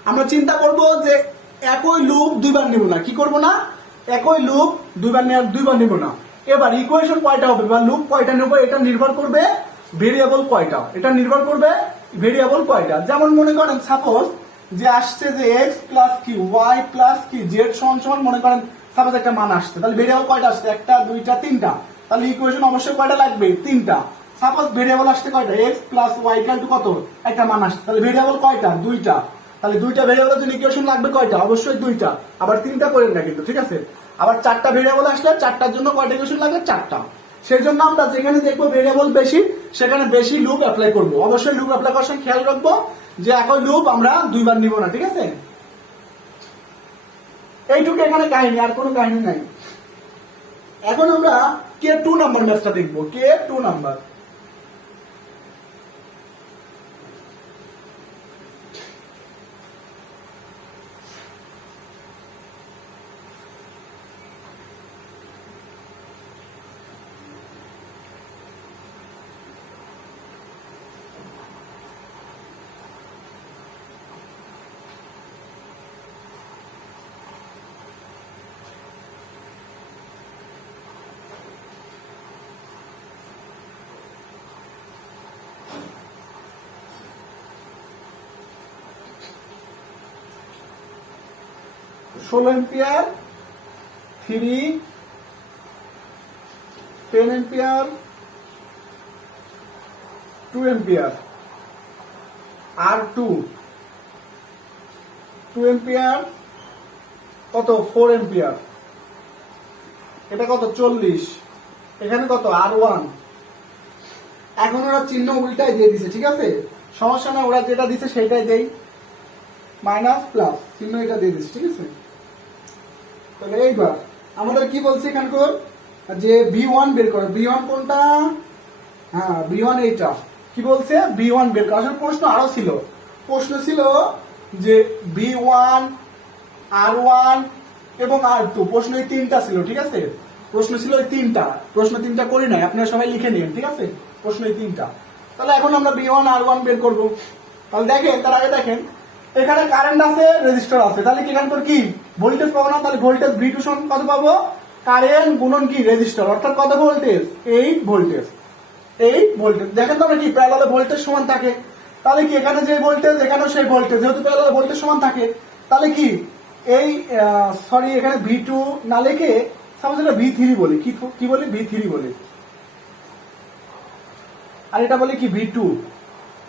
আমরা চিন্তা করব যে একই লুপ দুইবার নিব না, কি করব না, একই লুপ দুইবার নিব না। এবার ইকুয়েশন কয়টা হবে বা লুপ কয়টা নেব এটা নির্ভর করবে ভেরিয়েবল কয়টা, এটা নির্ভর করবে ভেরিয়েবল কয়টা। যেমন মনে করেন সাপোজ যে আসছে যে এক্স প্লাস কি ওয়াই প্লাস কি জেড সমান মনে করেন সাপোজ একটা মান আসছে, তাহলে ভেরিয়েবল কয়টা আসছে, 1টা 2টা 3টা, তাহলে ইকুয়েশন অবশ্যই কয়টা লাগবে, 3টা। সাপোজ ভেরিয়েবল আসছে কয়টা, x plus y equal to কত, একটা মান আসছে, তাহলে ভেরিয়েবল কয়টা, 2টা, তাহলে 2টা ভেরিয়েবলের জন্য ইকুয়েশন লাগবে কয়টা, অবশ্যই 2টা, আবার 3টা করেন না কিন্তু। ঠিক আছে, আবার 4টা ভেরিয়েবল আসলে 4টার জন্য কয়টা ইকুয়েশন লাগবে, 4টা। সেই জন্য আমরা যেখানে দেখবো ভেরিয়েবল বেশি সেখানে বেশি লুপ অ্যাপ্লাই করবো। অবশ্যই লুপ অ্যাপ্লাই করার সময় খেয়াল রাখবো যে একই লুপ আমরা দুইবার নিব না। ঠিক আছে, এইটুকু এখানে কাহিনী, আর কোনো কাহিনী নাই। এখন আমরা K2 নাম্বার ম্যাথটা দেখবো, K2 number. 16 ampere 3 10 ampere 2 ampere আর 2 এম্পিয়ার কত 4 এম্পিয়ার, এটা কত 40, এখানে কত R1। এখন ওরা চিহ্ন উল্টাই দিয়ে দিছে, ঠিক আছে, সমস্যা না, ওরা যেটা দিছে সেটাই দেই, মাইনাস প্লাস চিহ্ন এটা দিয়ে দিচ্ছে, ঠিক আছে। তাহলে এইবার আমাদের কি বলছে এখানকার যে B1 বের করে, B1 কোনটা, হ্যাঁ B1 এইটা, কি বলছে B1 বের করে। আসলে প্রশ্ন আরো ছিল, প্রশ্ন ছিল যে B1 R1 এবং R2, প্রশ্ন এই তিনটা ছিল, ঠিক আছে, প্রশ্ন ছিল এই তিনটা, প্রশ্ন তিনটা করি নাই, আপনারা সবাই লিখে নিন, ঠিক আছে, প্রশ্ন এই তিনটা। তাহলে এখন আমরা B1 R1 বের করব। তাহলে দেখেন, তার আগে দেখেন এখানে কারেন্ট আছে, রেজিস্টার আছে, তাহলে কি এখানকার কি ভোল্টেজ পাবো না, তাহলে ভোল্টেজ V2 সমান কত পাবো, কারেন্ট গুণন কি রেজিস্টার, অর্থাৎ কত ভোল্টেজ 8 ভোল্টেজ, 8 ভোল্টেজ। দেখেন তো আমরা কি প্যারালালে ভোল্টেজ সমান থাকে, তাহলে কি এখানে যে ভোল্টেজ এখানেও সেই ভোল্টেজ, যেহেতু প্যারালালে ভোল্টেজ সমান থাকে, তাহলে কি এই সরি এখানে V2 না লিখে সাপোজ এটা V3 বলি, কি বলি V3 বলি, আর এটা বলি কি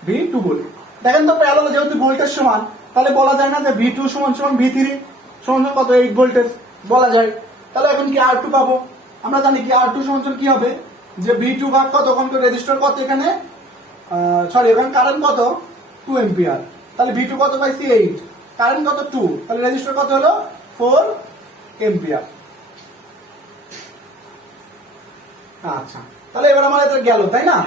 V2 বলি। দেখেন তো প্যারালালে যেহেতু ভোল্টেজ সমান, তাহলে বলা যায় না যে V2 সমান সমান V3 সমান কত 8 ভোল্টেজ, বলা যায়। তাহলে এখন কি R2 পাবো, আমরা জানি কি R2 সমান সমান কি হবে, যে V2 ভাগ কত, ওখান থেকে রেজিস্টার কত, এখানে সরি এখানে কারেন্ট কত 2 এম্পিয়ার, তাহলে V2 কত পাইছি 8, কারেন্ট কত 2, তাহলে রেজিস্টার কত হলো 4 এম্পিয়ার। আচ্ছা, তাহলে এবার আমার এটা গেল, তাই না?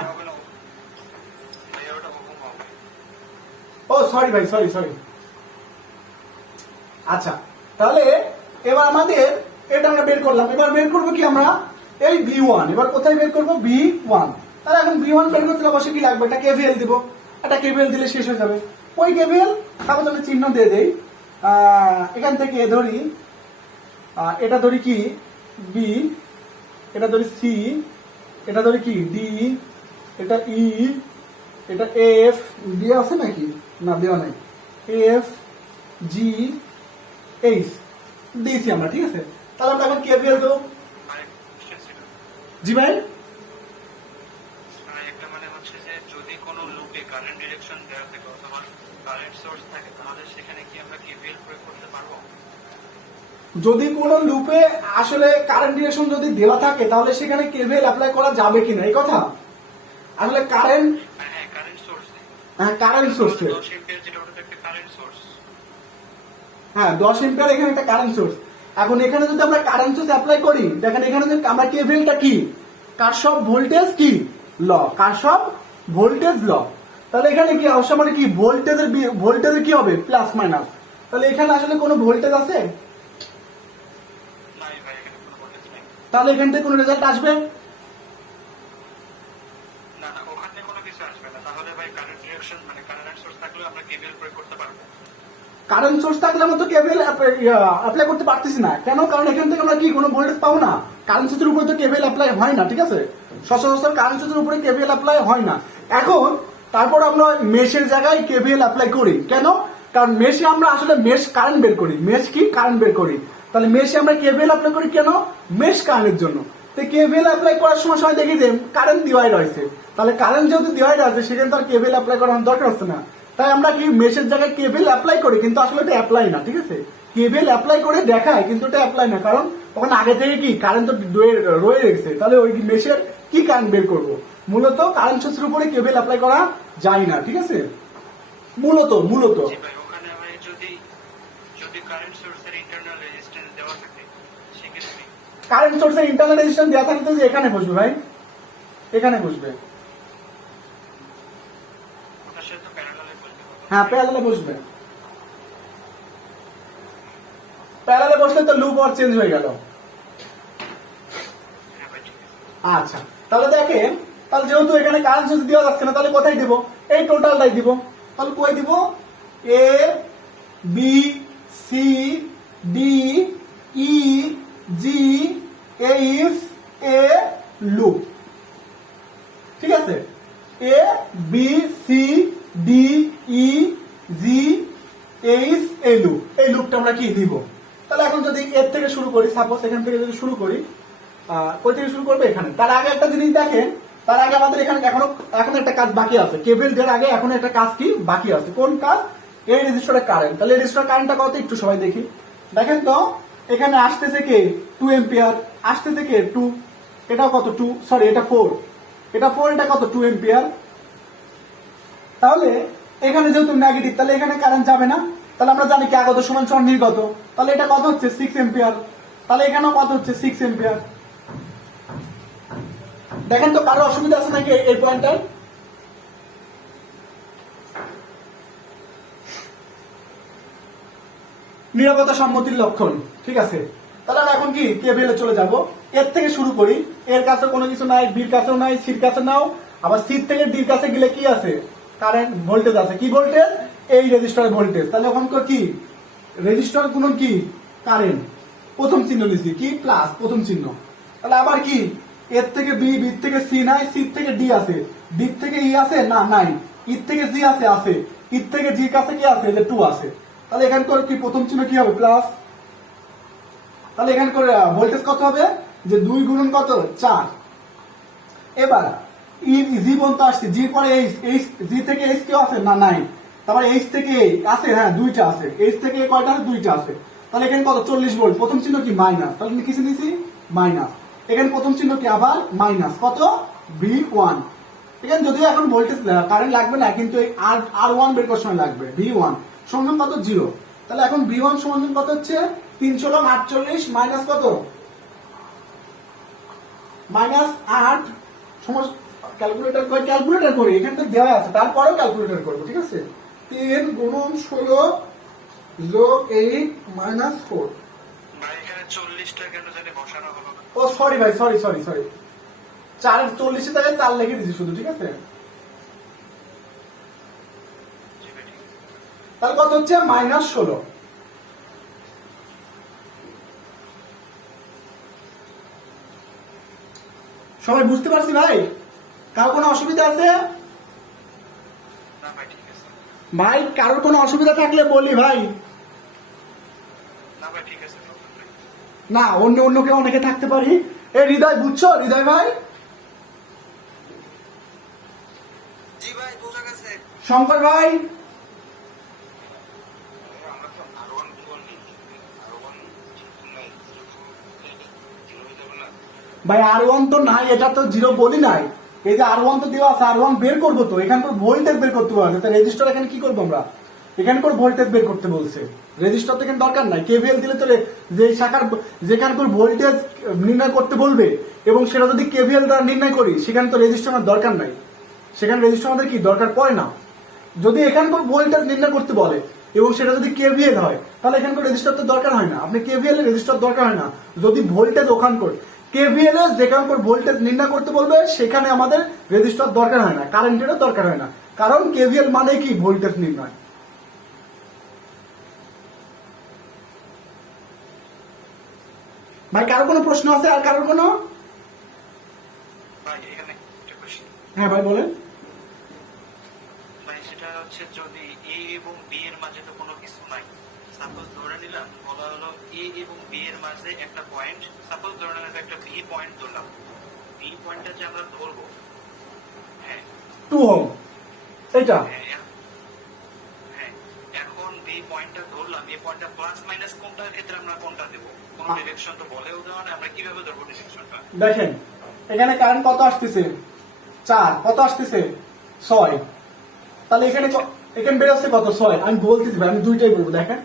ও সরি ভাই, সরি। আচ্ছা, তাহলে এবার আমাদের এটা আমরা বের করলাম, এবার বের করবো কি আমরা এই V1, এবার কোথায় বের করবো V1। তাহলে এখন V1 বের করতে অবশ্যই কি লাগবে, একটা KVL দিব, একটা KVL দিলে শেষ হয়ে যাবে। ওই KVL তারপর আমি চিহ্ন দিয়ে দেই, এখান থেকে ধরি এটা ধরি কি B, এটা ধরি C, এটা ধরি কি D, এটা E, এটা F, D আছে নাকি, না দেওয়া নাই, F G H দিয়েছি আমরা, ঠিক আছে। তাহলে আমরা এখন KVL দেবো। জি ভাই, একটা মানে হচ্ছে যে যদি কোনো লুপে কারেন্ট ডিরেকশন দেওয়া থাকে অথবা কারেন্ট সোর্স থাকে, তাহলে সেখানে কি আমরা KVL প্রয়োগ করতে পারবো? যদি কোন লুপে আসলে কারেন্ট ডিরেকশন যদি দেওয়া থাকে, তাহলে সেখানে KVL অ্যাপ্লাই করা যাবে কিনা এই কথা। আসলে কারেন্ট, হ্যাঁ কারেন্ট সোর্স, হ্যাঁ কারেন্ট সোর্স, 10 এম্পিয়ার যেটা ওটা একটা কারেন্ট সোর্স, হ্যাঁ 10 এম্পিয়ার এখানে একটা কারেন্ট সোর্স। এখন এখানে যদি আমরা কারেন্ট সোর্স অ্যাপ্লাই করি, দেখেন এখানে যদি আমরা KVLটা কি কারশফ ভোল্টেজ কি ল, কারশফ ভোল্টেজ ল, তাহলে এখানে কি অবশ্যই মানে কি ভোল্টেজের কি হবে প্লাস মাইনাস, তাহলে এখানে আসলে কোনো ভোল্টেজ আছে, নাই ভাই এখানে কোনো ভোল্টেজ নেই, তাহলে এখান থেকে কোনো রেজাল্ট আসবে না ওখান থেকে কোনো কিছু আসবে না। তাহলে ভাই কারেন্ট ডিরেকশন মানে কারেন্ট সোর্স থাকলে আমরা KVL প্রয়োগ করতে পারবো। কারেন্ট সোর্স থাকলে আমরা তো KVL অ্যাপ্লাই করতে পারতেছি না, কেন, কারণ এখান থেকে আমরা কি কোনো ভোল্টেজ পাবো না, কারেন্ট সোর্সের উপরে তো KVL অ্যাপ্লাই হয় না, ঠিক আছে, সচরাচর কারেন্ট সোর্সের উপরে KVL অ্যাপ্লাই হয় না। এখন তারপর আমরা মেশের জায়গায় KVL অ্যাপ্লাই করি, কেন, কারণ মেশে আমরা আসলে মেশ কারেন্ট বের করি, মেশ কি কারেন্ট বের করি, তাহলে মেশে আমরা KVL অ্যাপ্লাই করি কেন, মেশ কারেন্টের জন্য। তো KVL অ্যাপ্লাই করার সময় সবাই দেখি যে কারেন্ট ডিভাইড হয়েছে, তাহলে কারেন্ট যেহেতু ডিভাইড আছে সেখানে তো আর KVL অ্যাপ্লাই করার দরকার হচ্ছে না, তাই আমরা কি মেশের জায়গায় KVL অ্যাপ্লাই করি, কিন্তু আসলে এটা অ্যাপ্লাই না, ঠিক আছে, KVL অ্যাপ্লাই করে দেখায় কিন্তু এটা অ্যাপ্লাই না, কারণ তখন আগে থেকে কি কারেন্ট তো রয়ে গেছে, তাহলে ওই মেশের কি কারেন্ট বের করবো, মূলত কারেন্ট সোর্সের উপরে KVL অ্যাপ্লাই করা যায় না, ঠিক আছে, মূলত জি ভাই, ওখানে ভাই যদি কারেন্ট সোর্সের ইন্টারনাল রেজিস্ট্যান্স দেওয়া থাকে সেক্ষেত্রে কারেন্ট সোর্সের ইন্টারনাল রেজিস্ট্যান্স দেওয়া থাকলে যে এখানে বসবে ভাই, এখানে বসবে, ওটার সাথে তো প্যারালালে বলতে হবে। হ্যাঁ প্যারালালে বসবে, প্যারালালে বসলে তো লুপ আর চেঞ্জ হয়ে গেল। হ্যাঁ ভাই ঠিক আছে। আচ্ছা, তাহলে দেখেন, তাহলে যেহেতু এখানে কারেন্ট সোর্স দেওয়া যাচ্ছে না, তাহলে কোথায় দিব, এই টোটালটাই দিব, তাহলে কই দিব, A B C D E G H A loop, ঠিক আছে, A B C D E G H A loop, এই লুপটা আমরা কি দিব, তাহলে এখন যদি এর থেকে শুরু করি, সাপোজ এখান থেকে যদি শুরু করি, কই থেকে শুরু করবে এখানে, তার আগে একটা জিনিস দেখেন, তার আগে আমাদের এখানে এখন একটা কাজ বাকি আছে, কেবল দেওয়ার আগে এখন একটা কাজ কি বাকি আছে, কোন কাজ? এই রেজিস্টারের কারেন্ট। তাহলে এই রেজিস্টার কারেন্টটা কত একটু সবাই দেখি। দেখেন তো এখানে আসতেছে কে 2 এম্পিয়ার, আসতেছে কে 2, এটা কত 2, সরি এটা 4, এটা 4, এটা কত 2 এম্পিয়ার। তাহলে এখানে যেহেতু নেগেটিভ, তাহলে এখানে কারেন্ট যাবে না। তাহলে আমরা জানি কি আগত সমান সমান নির্গত, তাহলে এটা কত হচ্ছে 6 এম্পিয়ার, তাহলে এখানেও কত হচ্ছে 6 এম্পিয়ার। দেখেন তো কারো অসুবিধা আছে নাকি এই পয়েন্টটায়? নিরাপত্তা সম্মতির লক্ষণ, ঠিক আছে। তাহলে আমরা এখন কি কেভিএল এ চলে যাব। এর থেকে শুরু করি, এর কাছে কোনো কিছু নাই, বির কাছেও নাই, সির কাছে নাও, আবার সির থেকে ডির কাছে গেলে কি আছে? কারেন্ট ভোল্টেজ আছে। কি ভোল্টেজ? এই রেজিস্টারের ভোল্টেজ। তাহলে ওখান কি রেজিস্টার গুণন কি কারেন্ট, প্রথম চিহ্ন নিচ্ছি কি প্লাস, প্রথম চিহ্ন। তাহলে আবার কি এর থেকে বি, বির থেকে সি নাই, সির থেকে ডি আছে, ডির থেকে ই আছে না, নাই, ইর থেকে জি আছে, আছে, ইর থেকে জি কাছে কি আছে? 2 আছে। তাহলে এখান করে কি প্রথম চিহ্ন কি হবে? প্লাস। তাহলে এখান করে ভোল্টেজ কত হবে? যে 2 গুণন কত 4। এবার জি পর্যন্ত আসছে, জি পরে এইচ, জি থেকে এইচ কেউ আছে না, নাই। তারপর এইচ থেকে আছে, হ্যাঁ 2টা আছে, এইচ থেকে কয়টা আছে? 2টা আছে। তাহলে এখানে কত 40 ভোল্ট, প্রথম চিহ্ন কি মাইনাস, তাহলে কিছু নিছি মাইনাস। এখানে প্রথম চিহ্ন কি আবার মাইনাস, কত V1। এখানে যদিও এখন ভোল্টেজ কারেন্ট লাগবে না, কিন্তু এই R1 বের করার সময় লাগবে। V1 সমান কত 0। তাহলে এখন V1 সমান কত হচ্ছে 348 মাইনাস কত মাইনাস 8 সমান ক্যালকুলেটর করি, এখান থেকে দেওয়া আছে, তারপরেও ক্যালকুলেটর করবো, ঠিক আছে। 3 গুণন 16 যোগ 8 মাইনাস 4। ভাই এখানে 40টা কেন জানি বসানো হলো না? ও সরি ভাই, সরি 4 40 টাকা 4 লিখে দিছি শুধু, ঠিক আছে। জি ভাই, ঠিক আছে। তাহলে কত হচ্ছে মাইনাস 16। সবাই বুঝতে পারছি ভাই? কারো কোনো অসুবিধা আছে না ভাই ঠিক আছে, ভাই? কারোর কোনো অসুবিধা থাকলে বলি ভাই। না ভাই ঠিক আছে, problem নেই। না অন্য কেউ অনেকে থাকতে পারি। এ হৃদয় বুঝছো? হৃদয় ভাই, জি ভাই বোঝা গেছে। শঙ্কর ভাই, আমরা তো R1 V1 নেই, R1 নাই, 0 হয়ে যাবে না? ভাই R1 তো নাই, এটা তো 0 বলি নাই। এই যে R1 তো দেওয়া আছে, R1 বের করবো তো, এখান করে ভোল্টেজ বের করতে বলছে। তো রেজিস্টার এখানে কি করবো আমরা? এখানে করে ভোল্টেজ বের করতে বলছে। রেজিস্টার তো এখানে দরকার নাই, কেভিএল দিলে তো যে শাখার যেখানে করে ভোল্টেজ নির্ণয় করতে বলবে এবং সেটা যদি কেভিএল দ্বারা নির্ণয় করি, সেখানে তো রেজিস্টার আমার দরকার নাই, সেখানে রেজিস্টার আমাদের কি দরকার পড়ে না। যদি এখানে করে ভোল্টেজ নির্ণয় করতে বলে এবং সেটা যদি কেভিএল হয়, তাহলে এখানে করে রেজিস্টার তো দরকার হয় না, আপনি কেভিএল এর রেজিস্টার দরকার হয় না। যদি ভোল্টেজ ওখান করে কেভিএল এর যেখানে করে ভোল্টেজ নির্ণয় করতে বলবে, সেখানে আমাদের রেজিস্টার দরকার হয় না, কারেন্টেরও দরকার হয় না, কারণ কেভিএল মানে কি ভোল্টেজ নির্ণয়। ভাই কারো কোনো প্রশ্ন আছে? আর কারোর কোনো? ভাই এখানে একটা question। হ্যাঁ ভাই বলেন। ভাই সেটা হচ্ছে যদি A এবং B এর মাঝে তো কোনো কিছু নাই, সাপোজ ধরে নিলাম, বলা হলো A এবং B এর মাঝে একটা পয়েন্ট, সাপোজ ধরে নিলাম একটা B পয়েন্ট ধরলাম, B পয়েন্টটা যে আমরা ধরবো, হ্যাঁ 2 ওহম এটা। হ্যাঁ, হ্যাঁ, এখন B পয়েন্টটা ধরলাম, A পয়েন্টটা প্লাস মাইনাস কোনটার ক্ষেত্রে আমরা কোনটা দেবো? কোন ডিরেকশন তো বলেও দেওয়া না, আমরা কিভাবে ধরবো ডিরেকশনটা? দেখেন এখানে কারেন্ট কত আসতেছে 4, কত আসতেছে 6, তাহলে এখানে এখানে বেরোচ্ছে কত 6। আমি বলতেছি ভাই, আমি দুইটাই বলবো। দেখেন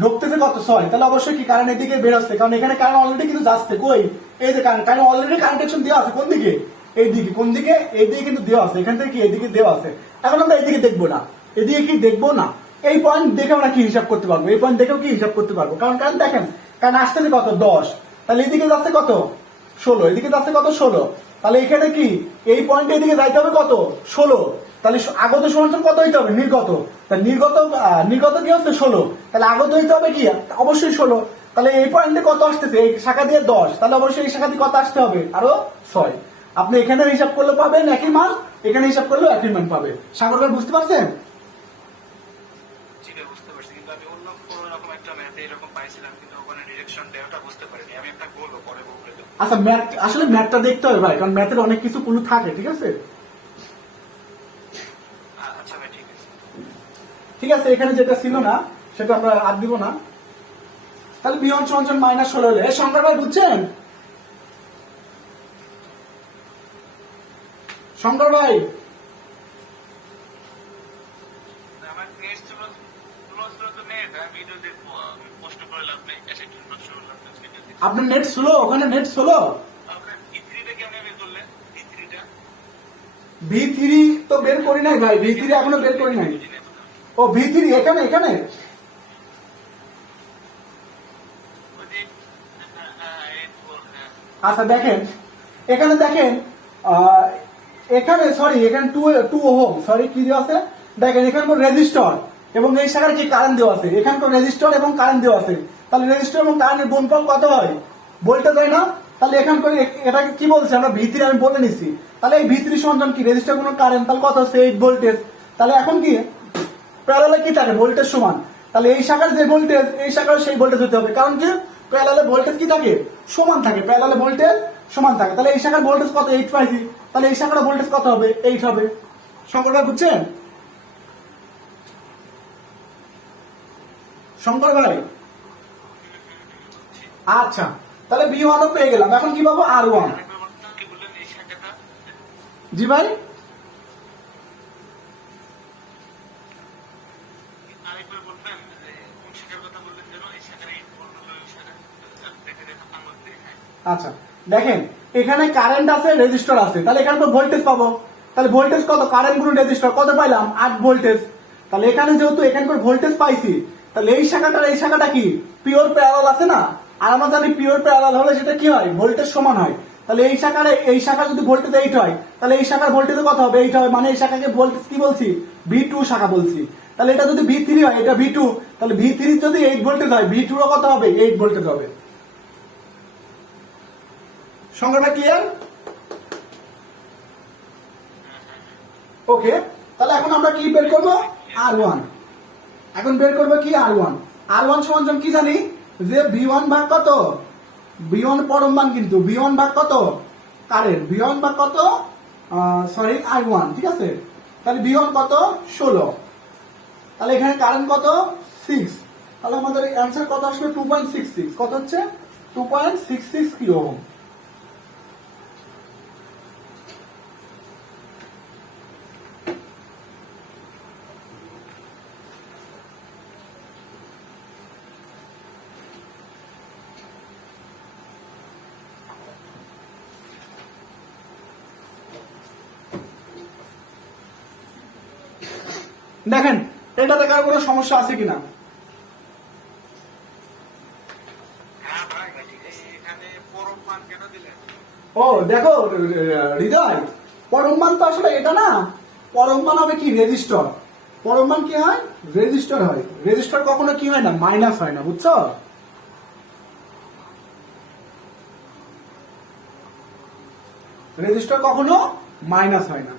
ঢুকতেছে কত 6, তাহলে অবশ্যই কি কারেন্ট এদিকে বেরোচ্ছে, কারণ এখানে কারেন্ট অলরেডি কিন্তু যাচ্ছে। কই? এই যে কারেন্ট অলরেডি কানেকশন দেওয়া আছে, কোন দিকে? এইদিকে। কোন দিকে? এইদিকে কিন্তু দেওয়া আছে, এখান থেকে কি এদিকে দেওয়া আছে। এখন আমরা এইদিকে দেখবো না, এদিকে কি দেখবো না, এই পয়েন্ট দেখে আমরা কি হিসাব করতে পারবো, এই পয়েন্ট দেখেও কি হিসাব করতে পারবো, কারণ দেখেন কারণ আসতেছে কত 10, তাহলে এদিকে যাচ্ছে কত 16, এদিকে যাচ্ছে কত 16, তাহলে এখানে কি এই পয়েন্টে এদিকে যাইতে হবে কত 16, তাহলে আগত সমান কত হইতে হবে নির্গত, তাহলে নির্গত কি হচ্ছে 16, তাহলে আগত হইতে হবে কি অবশ্যই 16, তাহলে এই পয়েন্টে কত আসতেছে এই শাখা দিয়ে 10, তাহলে অবশ্যই এই শাখা দিয়ে কত আসতে হবে আরো 6। আপনি এখানে হিসাব করলে পাবেন একই মান, এখানে হিসাব করলেও একই মান পাবে। সাগর ভাই বুঝতে পারছেন? জি ভাই বুঝতে পারছি, কিন্তু আমি অন্য কোনো রকম একটা ম্যাথে এরকম পাইছিলাম, কিন্তু ওখানে খেয়ালটা বুঝতে পারিনি, আমি একটা বলবো পরে বলতে দেবো। আচ্ছা ম্যাথ, আসলে ম্যাথটা দেখতে হবে ভাই, কারণ ম্যাথের অনেক কিছু ক্লু থাকে, ঠিক আছে? আচ্ছা ভাই ঠিক আছে। ঠিক আছে, এখানে যেটা ছিল না সেটা আমরা আর দিব না। তাহলে বি ওয়ান সমান মাইনাস 16 হলে, এই সংখ্যা ভাই বুঝছেন? শঙ্কর ভাই আমার নেট ছিল তো নেট, আমি ভিডিও দেখবো, আমি পোস্ট করে লাভ নেই, এসে কি নষ্ট হলো আপনার ভিডিও দেখে। আপনার নেট স্লো, ওখানে নেট স্লো। আপনার V3 টা কেমনে বের করলেন? V3 টা V3 তো বের করি নাই ভাই, V3 এখনো বের করি নাই। ও V3 এখানে এখানে ওই যে আচ্ছা দেখেন, এখানে দেখেন এখানে সরি এখানে 2 ওহম, সরি কি দেওয়া আছে দেখেন, এখানে রেজিস্টর এবং এই শাখার কি কারেন্ট দেওয়া আছে, এখানে রেজিস্টর এবং কারেন্ট দেওয়া আছে। তাহলে রেজিস্টর এবং কারেন্টের গুণফল কত হয়? বলতে যায় না? তাহলে এখান করে এটাকে কি বলছে, আমরা V3 আমি বলে নিচ্ছি। তাহলে এই V3 সমান কি রেজিস্টর গুণ কারেন্ট, তাহলে কত হচ্ছে 8 ভোল্টেজ। তাহলে এখন কি প্যারালালে কি থাকে, ভোল্টেজ সমান। তাহলে এই শাখার যে ভোল্টেজ, এই শাখার সেই ভোল্টেজ হতে হবে, কারণ কি প্যারালালে ভোল্টেজ কি থাকে, সমান থাকে, প্যারালালে ভোল্টেজ সমান থাকে। তাহলে এই শাখার ভোল্টেজ কত, 8 পাইছি, তাহলে এই শাখার ভোল্টেজ কত হবে, 8 হবে। শঙ্কর ভাই বুঝছেন? শঙ্কর ভাই আচ্ছা, তাহলে B1 ও পেয়ে গেলাম, এখন কি পাবো R1। কি বললেন এই শাখাটা? জি ভাই আরেকবার বলবেন যে কোন শাখার কথা বললেন যেন? এই শাখার এই বললো এই শাখা দেখে দেখে আঙুল দিয়ে, হ্যাঁ। আচ্ছা দেখেন, এখানে কারেন্ট আছে, রেজিস্টর আছে, তাহলে এখানে তো ভোল্টেজ পাবো। তাহলে ভোল্টেজ কত, কারেন্ট গুণ রেজিস্টর কত পাইলাম, 8 ভোল্টেজ। তাহলে এখানে যেহেতু এখানকার ভোল্টেজ পাইছি, তাহলে এই শাখাটার এই শাখাটা কি পিওর প্যারালাল আছে না? আর আমরা জানি পিওর প্যারালাল হলে সেটা কি হয়, ভোল্টেজ সমান হয়। তাহলে এই শাখা যদি ভোল্টেজ 8 হয়, তাহলে এই শাখার ভোল্টেজ কত হবে, 8 হবে, মানে এই শাখাকে ভোল্টেজ কি বলছি, V2 শাখা বলছি। তাহলে এটা যদি V3 হয়, এটা V2, তাহলে V3 যদি 8 ভোল্টেজ হয়, V2 ও কত হবে, 8 ভোল্টেজ হবে। সংখ্যাটা ক্লিয়ার? ওকে, তাহলে এখন আমরা কি বের করবো, R1। এখন বের করবো কি R1। R1 সমান কি জানি, যে V1 ভাগ কত, V1 পরম মান, কিন্তু V1 ভাগ কত কারেন্ট, V1 ভাগ কত সরি I1, ঠিক আছে? তাহলে V1 কত 16, তাহলে এখানে কারেন্ট কত 6, তাহলে আমাদের অ্যান্সার কত আসবে 2.66, কত হচ্ছে 2.66 কিলো ওহম। দেখেন এটাতে কারো কোনো সমস্যা আছে কিনা? হ্যাঁ ভাই, এখানে পরম মান কেন দিলেন? ও দেখো হৃদয়, পরম মান তো আসলে এটা না, পরম মান হবে কি রেজিস্টর। পরম মান কি হয়, রেজিস্টর হয়। রেজিস্টর কখনো কি হয় না, মাইনাস হয় না, বুঝছো? রেজিস্টর কখনো মাইনাস হয় না।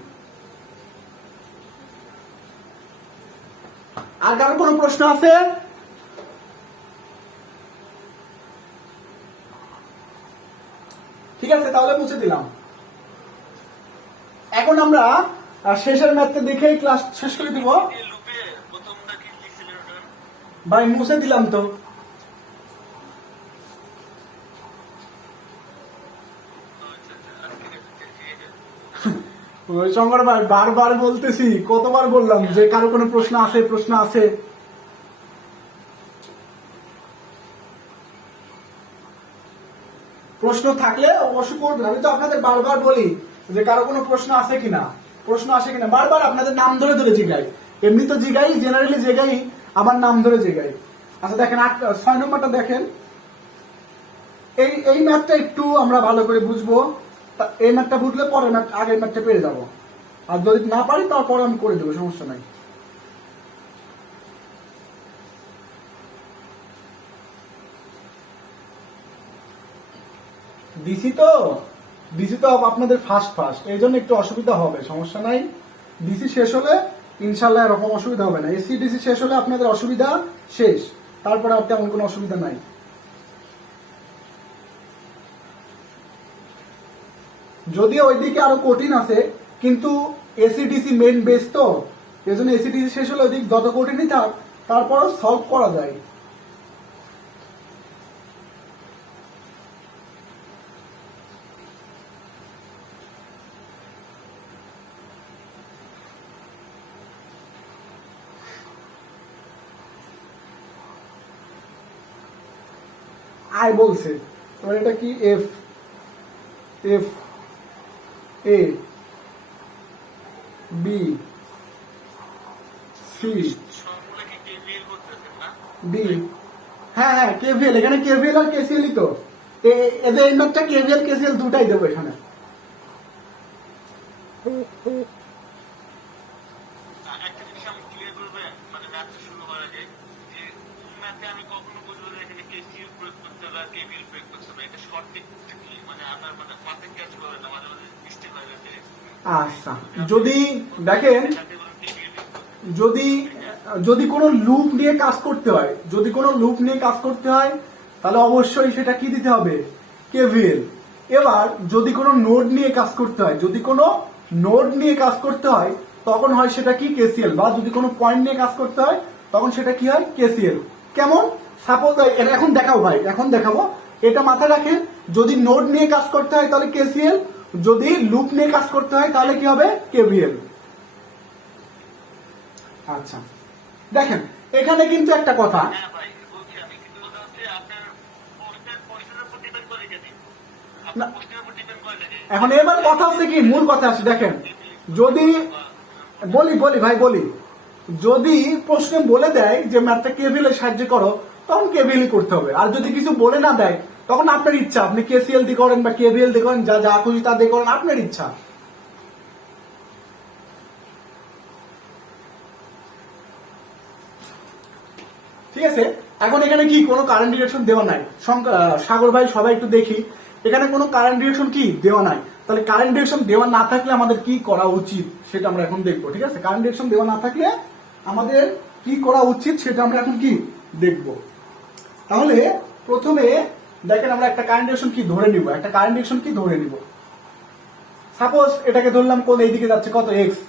আর কারো কোনো প্রশ্ন আছে? ঠিক আছে, তাহলে মুছে দিলাম। এখন আমরা শেষের ম্যাথটা দেখেই ক্লাস শেষ করে দিব। এই লুপে প্রথমটা কি লিখছিলেন ওটা? ভাই মুছে দিলাম তো। আচ্ছা আচ্ছা, আজকে ঠিক আছে। ওই শঙ্কর ভাই বারবার বলতেছি, কতবার বললাম যে কারো কোনো প্রশ্ন আছে, প্রশ্ন আছে। প্রশ্ন থাকলে অবশ্যই করবেন। আমি তো আপনাদের বারবার বলি যে কারো কোনো প্রশ্ন আছে কিনা, প্রশ্ন আসে কিনা, বারবার আপনাদের নাম ধরে ধরে জিগাই। এমনি তো জিগাই, জেনারেলি জিগাই, আমার নাম ধরে জিগাই। আচ্ছা দেখেন 6 নম্বরটা দেখেন, এই ম্যাথটা একটু আমরা ভালো করে বুঝবো। এই ম্যাথটা বুঝলে পরের ম্যাথ, আগের ম্যাথটা পেয়ে যাবো। আর যদি না পারি তারপরে আমি করে দেবো, সমস্যা নাই। ডিসি তো আপনাদের ফার্স্ট এই জন্য একটু অসুবিধা হবে, সমস্যা নাই। ডিসি শেষ হলে ইনশাল্লাহ এরকম অসুবিধা হবে না। এসি ডিসি শেষ হলে আপনাদের অসুবিধা শেষ, তারপরে আর তেমন কোনো অসুবিধা নাই। যদিও ওইদিকে আরো কঠিন আছে, কিন্তু এসিডিসি মেইন বেস তো, এই জন্য এসিডিসি শেষ হলে ওইদিক যত কঠিনই থাক তারপরও সলভ করা যায়। আই বলছে, এবার এটা কি F, F A B C সবগুলো কি কেভিএল করতেছেন না? ডি। হ্যাঁ হ্যাঁ কেভিএল, এখানে কেভিএল আর কেসিএলই তো, এদের এই ম্যাথটা কেভিএল কেসিএল দুটাই দেবো এখানে। একটা জিনিস আমি ক্লিয়ার করবেন, মানে ম্যাথটা শুরু করার আগে, যে কোন ম্যাথে আমি কখনো বুঝবো যে এখানে কেসিএল প্রয়োগ করতে হবে আর কেভিএল প্রয়োগ করতে হবে, এটা শর্ট কি মানে আপনার মানে মাথায় ক্যাচ করে না, মাঝে মাঝে মিস্টেক হয়ে গেছে। আচ্ছা, যদি দেখেন, যদি যদি কোনো লুপ নিয়ে কাজ করতে হয়, যদি কোনো লুপ নিয়ে কাজ করতে হয় তাহলে অবশ্যই সেটা কি দিতে হবে, কেভিএল। এবার যদি কোনো নোড নিয়ে কাজ করতে হয়, যদি কোনো নোড নিয়ে কাজ করতে হয় তখন হয় সেটা কি কেসিএল, বা যদি কোনো পয়েন্ট নিয়ে কাজ করতে হয় তখন সেটা কি হয় কেসিএল। কেমন, সাপোজ এখন দেখাও ভাই, এখন দেখাবো, এটা মাথায় রাখেন, যদি নোড নিয়ে কাজ করতে হয় তাহলে কেসিএল, যদি লুপ নিয়ে কাজ করতে হয় তাহলে কি হবে, কেভিএল। আচ্ছা দেখেন এখানে কিন্তু একটা কথা, হ্যাঁ ভাই বলছি আমি, কিন্তু কথা হচ্ছে আপনার প্রশ্নের উপর ডিপেন্ড করে যদি আপনার প্রশ্নের উপর ডিপেন্ড করে যদি এখন এবার কথা হচ্ছে কি, মূল কথা আছে, দেখেন যদি বলি বলি ভাই বলি, যদি প্রশ্নে বলে দেয় যে ম্যাথটা কেভিএল এর সাহায্যে করো তখন কেভিএল করতে হবে, আর যদি কিছু বলে না দেয় তখন আপনার ইচ্ছা, আপনি কেসিএল দিয়ে করেন বা কেভিএল দিয়ে করেন, যা যা খুশি তা দিয়ে করেন, আপনার ইচ্ছা। ঠিক আছে, এখন এখানে কি কোনো কারেন্ট ডিরেকশন দেওয়া নাই, সাগর ভাই সবাই একটু দেখি, এখানে কোনো কারেন্ট ডিরেকশন কি দেওয়া নাই, তাহলে কারেন্ট ডিরেকশন দেওয়া না থাকলে আমাদের কি করা উচিত সেটা আমরা এখন দেখবো। ঠিক আছে, কারেন্ট ডিরেকশন দেওয়া না থাকলে আমাদের কি করা উচিত সেটা আমরা এখন কি দেখবো। তাহলে প্রথমে দেখেন আমরা একটা কারেন্ট ডিরেকশন কি ধরে নিব, একটা কারেন্ট ডিরেকশন কি ধরে নিব। সাপোজ এটাকে ধরলাম কোন এইদিকে যাচ্ছে কত এক্স,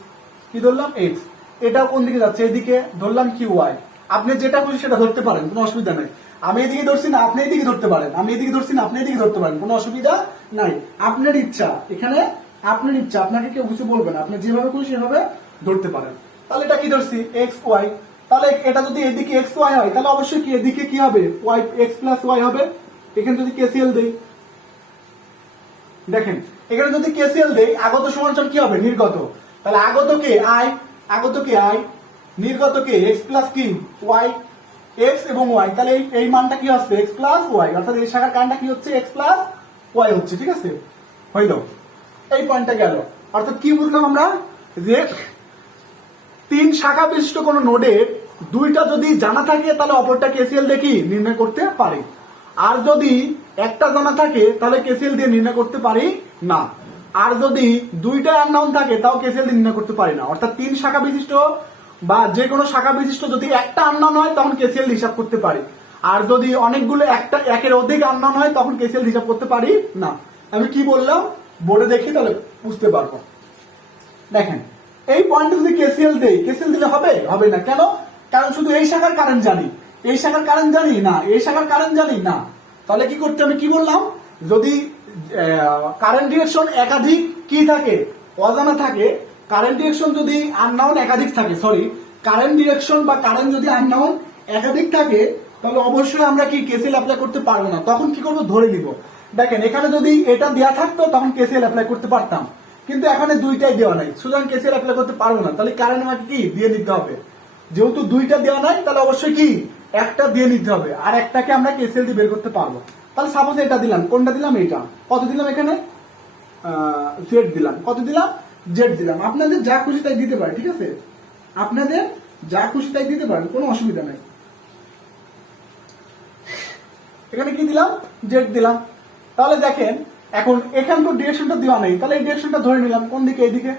কি ধরলাম এক্স, এটাও কোন দিকে যাচ্ছে এইদিকে, ধরলাম কি ওয়াই। আপনি যেটা খুশি সেটা ধরতে পারেন, কোনো অসুবিধা নাই। আমি এদিকে ধরছি না আপনি এদিকে ধরতে পারেন, আমি এদিকে ধরছি না আপনি এদিকে ধরতে পারেন, কোনো অসুবিধা নাই। আপনার ইচ্ছা, এখানে আপনার ইচ্ছা, আপনাকে কেউ কিছু বলবেন, আপনি যেভাবে খুশি সেভাবে ধরতে পারেন। তাহলে এটা কি ধরছি এক্স ওয়াই, তাহলে এটা যদি এদিকে এক্স ওয়াই হয় তাহলে অবশ্যই কি এদিকে কি হবে, ওয়াই এক্স প্লাস ওয়াই হবে। এখানে যদি কেসিএল দেই, দেখেন এখানে যদি কেসিএল দেই, আগত সমান কি হবে, নির্গত, তাহলে আগত কে আই, আগত কে আই, নির্গত কে এক্স প্লাস কি ওয়াই, এক্স এবং ওয়াই, তাহলে এই মানটা কি আসবে এক্স প্লাস ওয়াই, অর্থাৎ এই শাখার কারণটা কি হচ্ছে এক্স প্লাস ওয়াই হচ্ছে। ঠিক আছে, হইল, এই পয়েন্টটা গেল। অর্থাৎ কি বুঝলাম আমরা, যে তিন শাখা বিশিষ্ট কোন নোডের দুইটা যদি জানা থাকে তাহলে অপরটা কেসিএল দেখি নির্ণয় করতে পারি, আর যদি একটা জানা থাকে তাহলে কেসিএল দিয়ে নির্ণয় করতে পারি না, আর যদি দুইটা আননোন থাকে তাও কেসিএল দিয়ে নির্ণয় করতে পারি না। অর্থাৎ তিন শাখা বিশিষ্ট বা যে কোনো শাখা বিশিষ্ট যদি একটা আননোন হয় তখন কেসিএল হিসাব করতে পারি, আর যদি অনেকগুলো একটা একের অধিক আননোন হয় তখন কেসিএল হিসাব করতে পারি না। আমি কি বললাম বোর্ডে দেখি তাহলে বুঝতে পারবো। দেখেন এই পয়েন্টে যদি কেসিএল দেই, কেসিএল দিলে হবে, হবে না, কেন, কারণ শুধু এই শাখার কারেন্ট জানি, এই শাখার কারেন্ট জানি না, এই শাখার কারেন্ট জানি না। তাহলে কি করতে, আমি কি বললাম, যদি কারেন্ট ডিরেকশন একাধিক কি থাকে, অজানা থাকে, কারেন্ট ডিরেকশন যদি আননোন একাধিক থাকে, সরি কারেন্ট ডিরেকশন বা কারেন্ট যদি আননোন একাধিক থাকে তাহলে অবশ্যই আমরা কি কেসিএল অ্যাপ্লাই করতে পারবো না, তখন কি করবো, ধরে নিব। দেখেন এখানে যদি এটা দেওয়া থাকতো তখন কেসিএল অ্যাপ্লাই করতে পারতাম, কিন্তু এখানে দুইটাই দেওয়া নাই, সুতরাং কেসিএল অ্যাপ্লাই করতে পারবো না, তাহলে কারেন্ট আমাকে কি দিয়ে নিতে হবে, যেহেতু দুইটা দেওয়া নাই তাহলে অবশ্যই কি একটা দিয়ে নিতে হবে, আর একটাকে আমরা কেসিএল দিয়ে বের করতে পারবো। তাহলে সাপোজ এটা দিলাম, কোনটা দিলাম, এটা কত দিলাম, এখানে জেড দিলাম, কত দিলাম, জেড দিলাম। আপনাদের যা খুশি তাই দিতে পারে, ঠিক আছে, আপনাদের যা খুশি তাই দিতে পারেন, কোনো অসুবিধা নাই। এখানে কি দিলাম, জেড দিলাম। তাহলে দেখেন এখন এখান তো ডিরেকশনটা দেওয়া নেই, তাহলে এই ডিরেকশনটা ধরে নিলাম কোন দিকে, এইদিকে,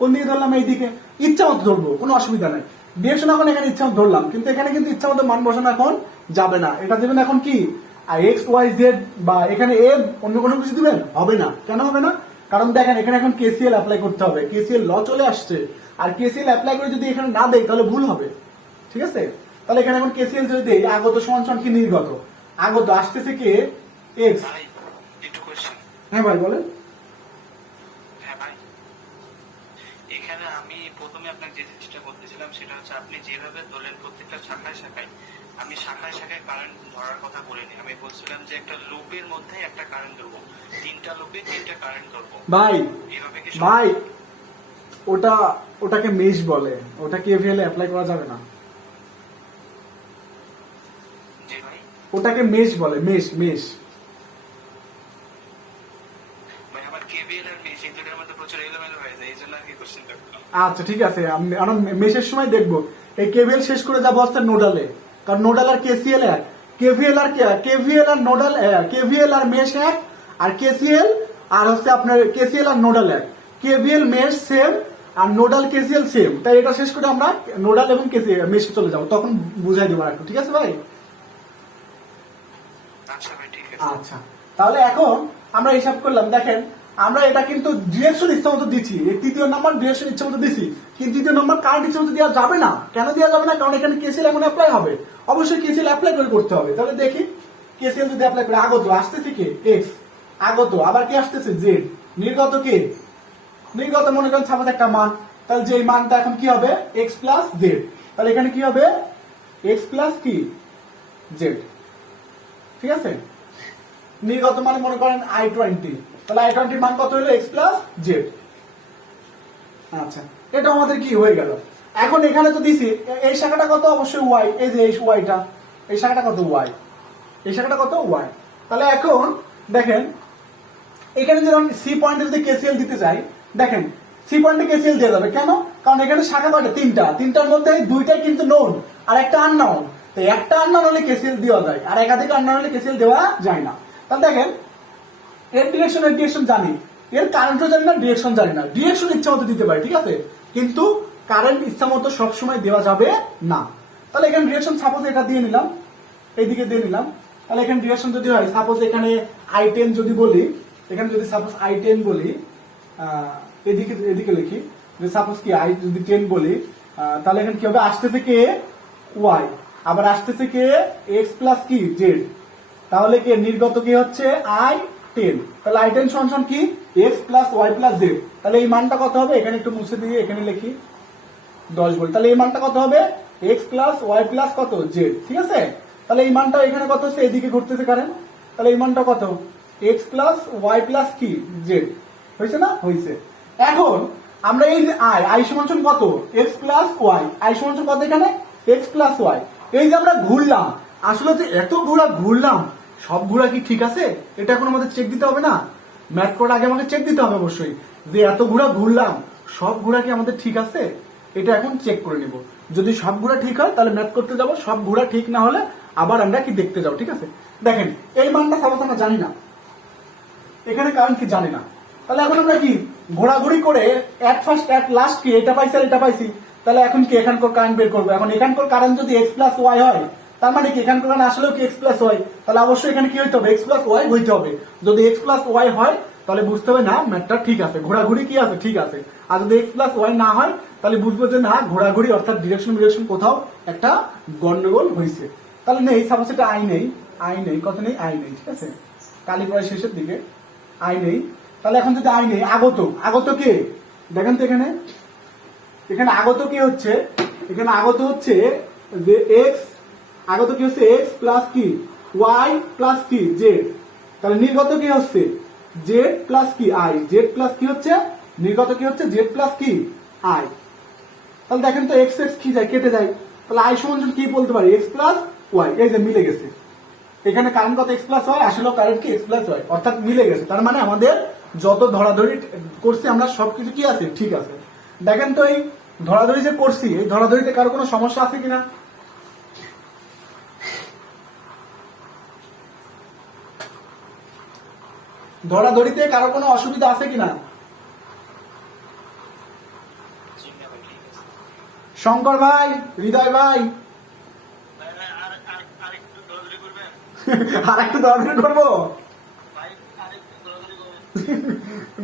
কোন দিকে ধরলাম, এইদিকে, ইচ্ছা মতো ধরবো, কোনো অসুবিধা নাই। ডিরেকশন এখন এখানে ইচ্ছা মতো ধরলাম, কিন্তু এখানে কিন্তু ইচ্ছা মতো মান বসানো এখন যাবে না, এটা দেবেন এখন কি আর এক্স ওয়াই জেড বা এখানে এম অন্য কোনো কিছু দিবেন? হবে না। কেন হবে না? কারণ দেখেন এখানে এখন কেসিএল অ্যাপ্লাই করতে হবে, কেসিএল ল চলে আসছে, আর কেসিএল অ্যাপ্লাই করে যদি এখানে না দেয় তাহলে ভুল হবে, ঠিক আছে? তাহলে এখানে এখন কেসিএল যদি দেই, আগত সমান সমান কি নির্গত, আগত আসতেছে কে? এক্স। ভাই একটু কোশ্চেন। হ্যাঁ ভাই বলেন। হ্যাঁ ভাই, এখানে আমি প্রথমে আপনাকে যে জিনিসটা বলতেছিলাম সেটা হচ্ছে আপনি যেভাবে তোলেন প্রত্যেকটা শাখায় শাখায়, আমি শাখায় শাখায় কারেন্ট ধরার কথা বলিনি। আমি বলছিলাম যে একটা লুপের মধ্যে একটা কারেন্ট ধরবো, 3টা লুপে 3টা কারেন্ট ধরবো। ভাই এভাবে কি ভাই ওটাকে মেশ বলে, ওটা কেভিএল অ্যাপ্লাই করা যাবে না। জি ভাই? ওটাকে মেশ বলে, মেশ মেশ। ভাই আমার কেভিএল আর মেশ এই দুটোর মধ্যে প্রচুর এলোমেলো হয়ে যায়, এই জন্য আর কি কোশ্চেনটা করলাম। আচ্ছা ঠিক আছে, আমরা মেশের সময় দেখবো। এই কেভিএল শেষ করে যাবো হচ্ছে নোডালে, কারণ নোডাল আর কেসিএল এক, কেভিএল আর নোডাল, কেভিএল আর মেশ এক, আর কেসিএল আর হচ্ছে আপনার কেসিএল আর নোডাল এক, কেভিএল মেশ সেম আর নোডাল কেসিএল সেম। তাই এটা শেষ করে আমরা নোডাল এবং কেসিএল মেশে চলে যাবো, তখন বুঝাই দেবো একটু, ঠিক আছে ভাই? আচ্ছা ভাই ঠিক আছে। আচ্ছা, তাহলে এখন আমরা হিসাব করলাম, দেখেন আমরা এটা কিন্তু ডিরেকশন ইচ্ছা মতো দিচ্ছি, এই তৃতীয় নাম্বার ডিরেকশন ইচ্ছা মতো দিচ্ছি, কিন্তু তৃতীয় নাম্বার কারেন্ট ইচ্ছা মতো দেওয়া যাবে না। কেন দেওয়া যাবে না? কারণ এখানে কেসিএল এখন অ্যাপ্লাই হবে, অবশ্যই কেসিএল অ্যাপ্লাই করে করতে হবে। তাহলে দেখি কেসিএল যদি অ্যাপ্লাই করে, আগত আসতেছে কে? এক্স, আগত আবার কি আসতেছে? জেড, নির্গত কে? নির্গত মনে করেন সাপোজ একটা মান, তাহলে যে মানটা এখন কি হবে? X plus z. তাহলে এখানে কি হবে? এক্স প্লাস কি? জেড, ঠিক আছে? নির্গত মানে মনে করেন I20, তাহলে I20 মান কত হলো? X plus Z. আচ্ছা, এটা আমাদের কি হয়ে গেল। এখন এখানে তো দিছি এই শাখাটা কত? অবশ্যই ওয়াই, এই যে এই ওয়াইটা, এই শাখাটা কত? ওয়াই, এই শাখাটা কত? ওয়াই। তাহলে এখন দেখেন এখানে যদি আমি সি পয়েন্টে যদি কেসিএল দিতে চাই, দেখেন সি পয়েন্টে কেসিএল দেওয়া যাবে। কেন? কারণ এখানে শাখা কয়টা? 3টা, 3টার মধ্যে 2টাই কিন্তু নোন আর একটা আননোন। তো একটা আননোন হলে কেসিএল দেওয়া যায়, আর একাধিক আননোন হলে কেসিএল দেওয়া যায় না। তাহলে দেখেন এর ডিরেকশন জানি, এর কারেন্টও জানি না, ডিরেকশন জানি না। ডিরেকশন ইচ্ছা মতো দিতে পারি, ঠিক আছে, কিন্তু কারেন্ট ইচ্ছা মতো সবসময় দেওয়া যাবে না। তাহলে এখানে ডিরেকশন সাপোজ এটা দিয়ে নিলাম, এইদিকে দিয়ে নিলাম। তাহলে এখানে ডিরেকশন যদি হয়, সাপোজ এখানে I10 যদি বলি, এখানে যদি সাপোজ I10 বলি, এদিকে এদিকে লিখি যে সাপোজ কি I যদি 10 বলি, তাহলে এখানে কি হবে? আসতেছে কে? ওয়াই, আবার আসতেছে কে? এক্স প্লাস কি? জেড। তাহলে কে নির্গত কি হচ্ছে? I10। তাহলে I10 সমান কি? X plus y plus z. তাহলে এই মানটা কত হবে? এখানে একটু মুছে দিয়ে এখানে লিখি 10 ভোল্ট। তাহলে এই মানটা কত হবে? এক্স প্লাস ওয়াই প্লাস কত? জেড, ঠিক আছে? তাহলে এই মানটা এখানে কত হচ্ছে? এদিকে ঘুরতেছে কারেন্ট, তাহলে এই মানটা কত? এক্স প্লাস ওয়াই প্লাস কি? জেড। হয়েছে না? হয়েছে। এখন আমরা এই যে আই সমান কত? এক্স প্লাস ওয়াই, আই সমান কত এখানে? X plus y. এই যে আমরা ঘুরলাম, আসলে যে এত ঘুরলাম, সব ঘোরা কি ঠিক আছে? এটা এখন আমাদের চেক দিতে হবে না? ম্যাথ করার আগে আমাকে চেক দিতে হবে অবশ্যই, যে এত ঘুরলাম সব ঘোরা কি আমাদের ঠিক আছে? এটা এখন চেক করে নিব। যদি সব ঘোরা ঠিক হয় তাহলে ম্যাথ করতে যাব, সব ঘোরা ঠিক না হলে আবার আমরা কি দেখতে যাবো, ঠিক আছে? দেখেন এই মানটা সাপোজ আমরা জানি না, এখানে কারণ কি জানি না, তাহলে এখন আমরা কি ঘোরাঘুরি করে এট ফার্স্ট এট লাস্ট কি এটা পাইছি আর এটা পাইছি, তাহলে এখন কি এখানকার কারেন্ট বের করবো। এখন এখানকার কারেন্ট যদি এক্স প্লাস ওয়াই হয়, তার মানে কি এখানকার কারেন্ট আসলেও কি এক্স প্লাস ওয়াই, তাহলে অবশ্যই এখানে কি হইতে হবে? এক্স প্লাস ওয়াই হইতে হবে। যদি এক্স প্লাস ওয়াই হয় তাহলে বুঝতে হবে না ম্যাথটা ঠিক আছে, ঘোরাঘুরি কি আছে? ঠিক আছে। আর যদি এক্স প্লাস ওয়াই না হয় তাহলে বুঝবো যে না, ঘোরাঘুরি অর্থাৎ ডিরেকশন কোথাও একটা গন্ডগোল হয়েছে। তাহলে নেই, সাপোজ এটা আই নেই, কত নেই? আই নেই, ঠিক আছে? কালি প্রায় শেষের দিকে আই নেই। তাহলে এখন যদি আই নেই, আগত কে? দেখেন তো এখানে আগত কে হচ্ছে? এখানে আগত হচ্ছে যে এক্স, আগত কি হচ্ছে? এক্স প্লাস কি? ওয়াই প্লাস কি? জেড। তাহলে নির্গত কি হচ্ছে? জেড প্লাস কি? আই। জেড প্লাস কি হচ্ছে? নির্গত কি হচ্ছে? জেড প্লাস কি? আই। তাহলে দেখেন তো এক্স কি যায়? কেটে যায়। তাহলে আই সমান কি বলতে পারি? X plus y. এই যে মিলে গেছে, এখানে কারেন্ট কত? এক্স প্লাস ওয়াই, আসলে কারেন্ট কি? এক্স প্লাস ওয়াই, অর্থাৎ মিলে গেছে। তার মানে আমাদের যত ধরাধরি করছি আমরা সবকিছু কি আছে? ঠিক আছে। দেখেন তো এই ধরাধরি যে করছি, এই ধরাধরিতে কারো কোনো সমস্যা আছে কিনা? ধরাধরিতে কারো কোনো অসুবিধা আছে কিনা? শঙ্কর ভাই, হৃদয় ভাই, আর একটু ধরে করবেন। আর একটু দৌড়াদৌড়ি করবো? ভাই আরেকটু দৌড়াদৌড়ি করেন।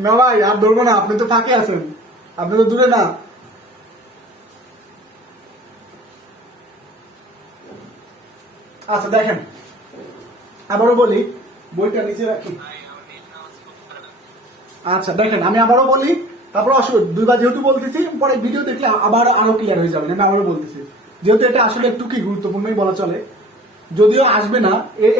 না ভাই আর ধরবো না, আপনি তো ফাঁকে আছেন, আপনি তো দূরে না। আচ্ছা দেখেন, আবারও বলি, বইটা নিচে রাখি। ভাই আমার নেট নামাজ খুব খারাপ। আচ্ছা দেখেন, আমি আবারও বলি, তারপর অসুবিধা দুইবার যেহেতু বলতেছি, পরে ভিডিও দেখলে আবার আরো ক্লিয়ার হয়ে যাবে। আমি আবারও বলতেছি, যেহেতু এটা আসলে একটু কি গুরুত্বপূর্ণই বলা চলে, যদিও আসবে না,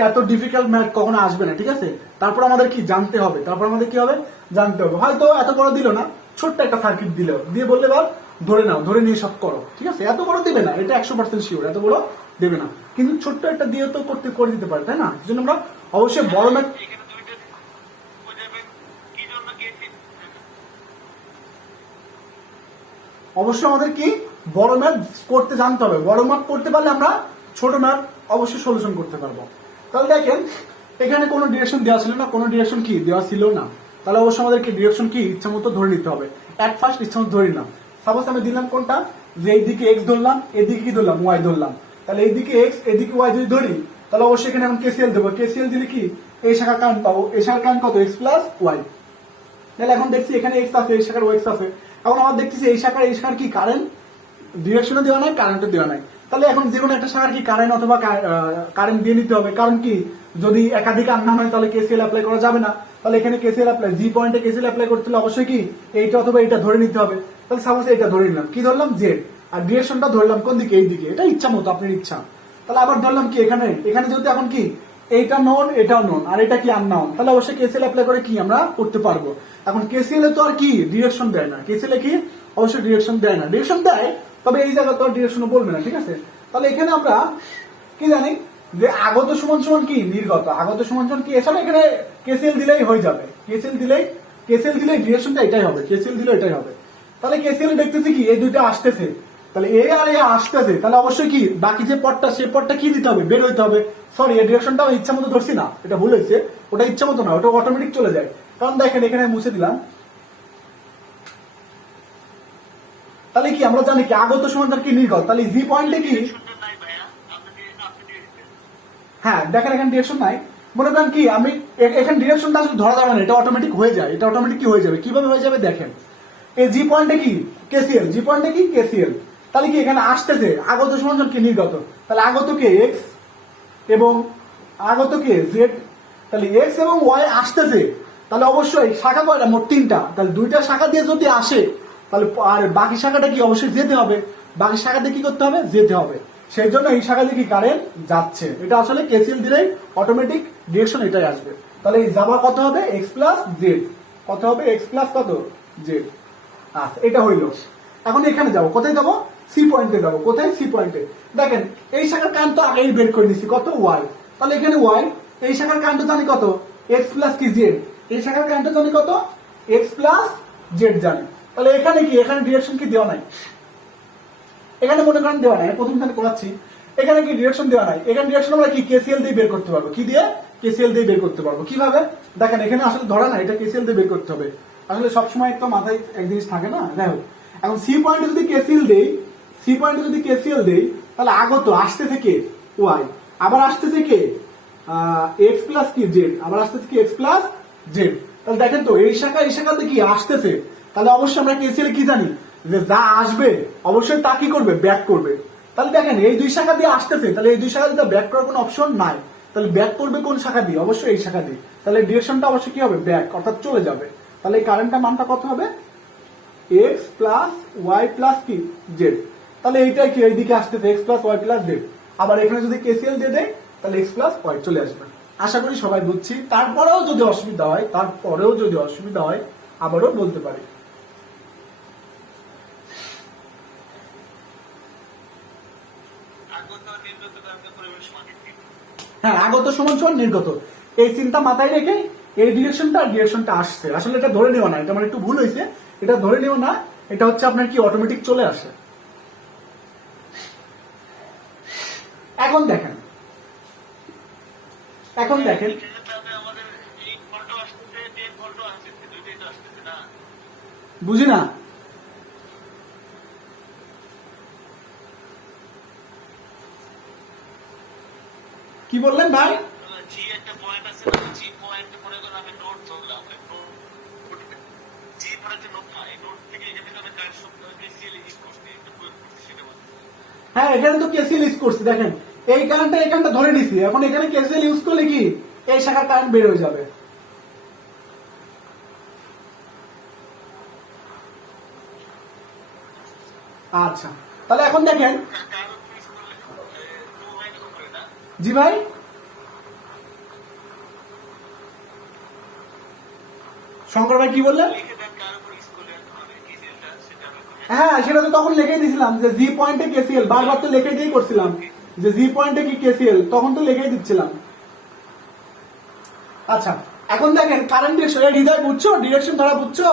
এত ডিফিকাল্ট ম্যাথ কখনো আসবে না, ঠিক আছে। তারপর আমাদের কি জানতে হবে, তারপর আমাদের কি হবে জানতে হবে। হয়তো এত বড় দিল না, ছোট্ট একটা সার্কিট দিল, দিয়ে বললে এবার ধরে নাও, ধরে নিয়ে সব করো, ঠিক আছে। এত বড় দেবে না, এটা 100% শিওর, এত বড় দেবে না, কিন্তু ছোট্ট একটা দিয়ে তো করে দিতে পারে, তাই না। এই জন্য আমরা অবশ্যই বড় ম্যাথ, এখানে দুইটা বোঝাবে কি জন্য গেছি। অবশ্যই আমাদের কি বড় ম্যাথ করতে জানতে হবে। বড় ম্যাথ করতে পারলে আমরা ছোট ম্যাথ অবশ্যই সলিউশন করতে পারবো। তাহলে দেখেন, এখানে কোনো ডিরেকশন দেওয়া ছিল না, কোনো ডিরেকশন কি দেওয়া ছিল না, তাহলে অবশ্যই আমাদেরকে ডিরেকশন কি ইচ্ছা মতো ধরে নিতে হবে। অ্যাট ফার্স্ট ইচ্ছা মতো ধরে নিলাম, সাপোজ আমি দিলাম কোনটা, যে এইদিকে এক্স ধরলাম, এদিকে কি ধরলাম, ওয়াই ধরলাম। তাহলে এইদিকে এক্স, এদিকে ওয়াই যদি ধরি, তাহলে অবশ্যই এখানে এখন কেসিএল দেবো। কেসিএল দিলে কি এই শাখার কারেন্ট পাবো, এই শাখার কারেন্ট কত, এক্স প্লাস ওয়াই। তাহলে এখন দেখছি এখানে এক্স আছে, এই শাখার ওয়াই আছে, এখন আমার দেখতেছি এই শাখার কি কারেন্ট, ডিরেকশনও দেওয়া নাই, কারেন্টও দেওয়া নাই। তাহলে এখন যে কোনো একটা শাখার কি কারেন্ট অথবা কারেন্ট দিয়ে নিতে হবে, কারণ কি যদি একাধিক আননোন হয় তাহলে কেসিএল অ্যাপ্লাই করা যাবে না। তাহলে এখানে কেসিএল অ্যাপ্লাই, জি পয়েন্টে কেসিএল অ্যাপ্লাই করতে হলে অবশ্যই কি এইটা অথবা এইটা ধরে নিতে হবে। তাহলে সাপোজ এইটা ধরে নিলাম, কি ধরলাম, জেড, আর ডিরেকশনটা ধরলাম কোন দিকে, এই দিকে, এটা ইচ্ছা মতো, আপনার ইচ্ছা। তাহলে আবার ধরলাম কি এখানে, এখানে যেহেতু এখন কি এইটা নন, এটাও নন, আর এটা কি আননোন, তাহলে অবশ্যই কেসিএল অ্যাপ্লাই করে কি আমরা করতে পারবো। এখন কেসিএল এ তো আর কি ডিরেকশন দেয় না, কেসিএল এ কি অবশ্যই ডিরেকশন দেয় না, ডিরেকশন দেয় তবে এই জায়গা তো আর ডিরেকশন বলবে না, ঠিক আছে। তাহলে এখানে আমরা কি জানি যে আগত সমান সমান কি নির্গত, আগত সমান সমান কি, এছাড়া এখানে কেসিএল দিলেই হয়ে যাবে, কেসিএল দিলেই ডিরেকশনটা এটাই হবে, কেসিএল দিলে এটাই হবে। তাহলে কেসিএল দেখতেছি কি এই দুইটা আসতেছে, তাহলে এ আর এ আসতেছে, তাহলে অবশ্যই কি বাকি যে পথটা, সে পথটা কি দিতে হবে, বের হইতে হবে। সরি, এই ডিরেকশনটা আমি ইচ্ছা মতো ধরছি না, এটা ভুল হয়েছে, ওটা ইচ্ছা মতো না, ওটা অটোমেটিক চলে যায়। কারণ দেখেন এখানে মুছে দিলাম, তাহলে কি আমরা জানি কি আগত সমান্তরাল কি নির্গত, তাহলে জি পয়েন্টে কি, সুন্দর নাই ভাইয়া, আপনি দিয়ে দিচ্ছেন। হ্যাঁ দেখেন এখানে ডিরেকশন নাই, মনে করেন কি আমি এখানে ডিরেকশনটা আসলে ধরা যাবে না, এটা অটোমেটিক হয়ে যায়, এটা অটোমেটিক কি হয়ে যাবে, কিভাবে হয়ে যাবে দেখেন, এই জি পয়েন্টে কি কেসিএল, জি পয়েন্টে কি কেসিএল, তাহলে কি এখানে আসতেছে আগত সমান্তরাল কি নির্গত, তাহলে আগত কে এক্স এবং আগত কে জেড, তাহলে এক্স এবং ওয়াই আসতেছে, তাহলে অবশ্যই শাখা কয়টা, মোট তিনটা, তাহলে দুইটা শাখা দিয়ে যদি আসে তাহলে আর বাকি শাখাটা কি অবশ্যই যেতে হবে, বাকি শাখাতে কি করতে হবে, যেতে হবে। সেই জন্য এই শাখা দিয়ে কি কারেন্ট যাচ্ছে, এটা আসলে কেসিএল দিলেই অটোমেটিক ডিরেকশন এটাই আসবে। তাহলে এই যাবার কত হবে, এক্স প্লাস জেড, কত হবে, এক্স প্লাস কত জেড। আচ্ছা এটা হইলো, এখন এখানে যাবো, কোথায় যাবো, সি পয়েন্টে যাবো, কোথায়, সি পয়েন্টে। দেখেন এই শাখার কারেন্ট তো আগেই বের করে নিচ্ছি, কত ওয়াই, তাহলে এখানে ওয়াই, এই শাখার কারেন্ট জানি কত, এক্স প্লাস কি জেড, এই শাখার কারেন্ট জানি কত, এক্স প্লাস জেড জানি। তাহলে এখানে কি, এখানে ডিরেকশন কি দেওয়া নাই, এখানে মনে করেন দেওয়া নাই, প্রথম খানে করাচ্ছি, এখানে কি ডিরেকশন দেওয়া নাই, এখানে ডিরেকশন আমরা কি কেসিএল দিয়ে বের করতে পারবো, কি দিয়ে, কেসিএল দিয়ে বের করতে পারবো। কিভাবে দেখেন, এখানে আসলে ধরা না, এটা কেসিএল দিয়ে বের করতে হবে, আসলে সবসময় তো মাথায় এক জিনিস থাকে না। যাই হোক, এখন সি পয়েন্টে যদি কেসিএল দেই, সি পয়েন্টে যদি কেসিএল দেই, তাহলে আগত আসতে থেকে ওয়াই, আবার আসতে থেকে এক্স প্লাস কি জেড, আবার আসতেছে কি এক্স প্লাস জেড। তাহলে দেখেন তো এই শাখাতে কি আসতেছে, তাহলে অবশ্যই আমরা কেসিএল কি জানি যে যা আসবে অবশ্যই তা কি করবে, ব্যাক করবে। তাহলে দেখেন এই দুই শাখা দিয়ে আসতেছে, তাহলে এই দুই শাখা দিয়ে ব্যাক করার কোনো অপশন নাই, তাহলে ব্যাক করবে কোন শাখা দিয়ে, অবশ্যই এই শাখা দিয়ে, তাহলে ডিরেকশনটা অবশ্যই কি হবে, ব্যাক, অর্থাৎ চলে যাবে। তাহলে এই কারেন্টটা মানটা কত হবে, এক্স প্লাস ওয়াই প্লাস কি জেড, তাহলে এইটাই কি এইদিকে আসতেছে x plus y plus z, আবার এখানে যদি কেসিএল দিয়ে দেয় তাহলে এক্স প্লাস ওয়াই চলে আসবে। আশা করি সবাই বুঝছি, তারপরেও যদি অসুবিধা হয় আবারও বলতে পারি। আগত নির্গত কারণে পরিবেশ মানের দিক। হ্যাঁ আগত সমান সমান নির্গত, এই চিন্তা মাথায় রেখে এই ডিরেকশনটা আসছে, আসলে এটা ধরে নেওয়া না, এটা আমার একটু ভুল হয়েছে, এটা ধরে নেওয়া না, এটা হচ্ছে আপনার কি অটোমেটিক চলে আসে। এখন দেখেন এখানে তাহলে আমাদের এই ফলটা আসতেছে, যে ফলটা আসতেছে, দুইটাই তো আসতেছে না। বুঝি না, কি বললেন ভাই, করার যে নোটটা, এই নোট থেকে এখানে আমি কার শব্দ কেসিএল ইউজ করছি, একটু প্রয়োগ করছি সেটা বলছি। হ্যাঁ এখানে তো কেসিএল ইউজ করছি, দেখেন এই কারেন্টটা ধরে নিছি, এখন এখানে কেসিএল ইউজ করলে কি এই শাখার কারেন্ট বের হয়ে যাবে। আচ্ছা তাহলে এখন দেখেন, কার উপর ইউজ করলে টু মাইনাস উপরে না? জি ভাই শঙ্কর ভাই কি বললেন? লিখে দেন কার উপর ইউজ করলে হবে কেসিএলটা, সেটা আমি করব। হ্যাঁ সেটা তো তখন লিখে দিয়েছিলাম যে জি পয়েন্টে কেসিএল, বারবার তো লিখে দিয়ে করছিলাম যে জি পয়েন্টে কি কেসিএল, তখন তো লিখেই দিচ্ছিলাম। আচ্ছা এখন দেখেন কারেন্ট ডিরেকশন, এই হৃদয় বুঝছো, ডিরেকশন ধরা বুঝছো?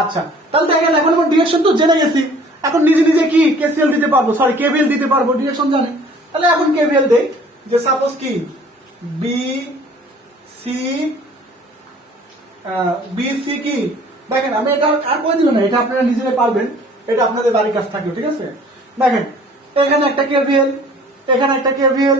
আচ্ছা তাহলে দেখেন এখন আমার ডিরেকশন তো জেনে গেছি, এখন নিজে নিজে কি কেসিএল দিতে পারবো, সরি কেভিএল দিতে পারবো, ডিরেকশন জানি। তাহলে এখন কেভিএল দেই যে সাপোজ কি বি সি বিসি কি, দেখেন আমি এটা আর করে দিল না, এটা আপনারা নিজেরা পারবেন, এটা আপনাদের বাড়ির কাছে থাকবে, ঠিক আছে? দেখেন এখানে একটা কেভিএল, এখানে একটা কেভিএল,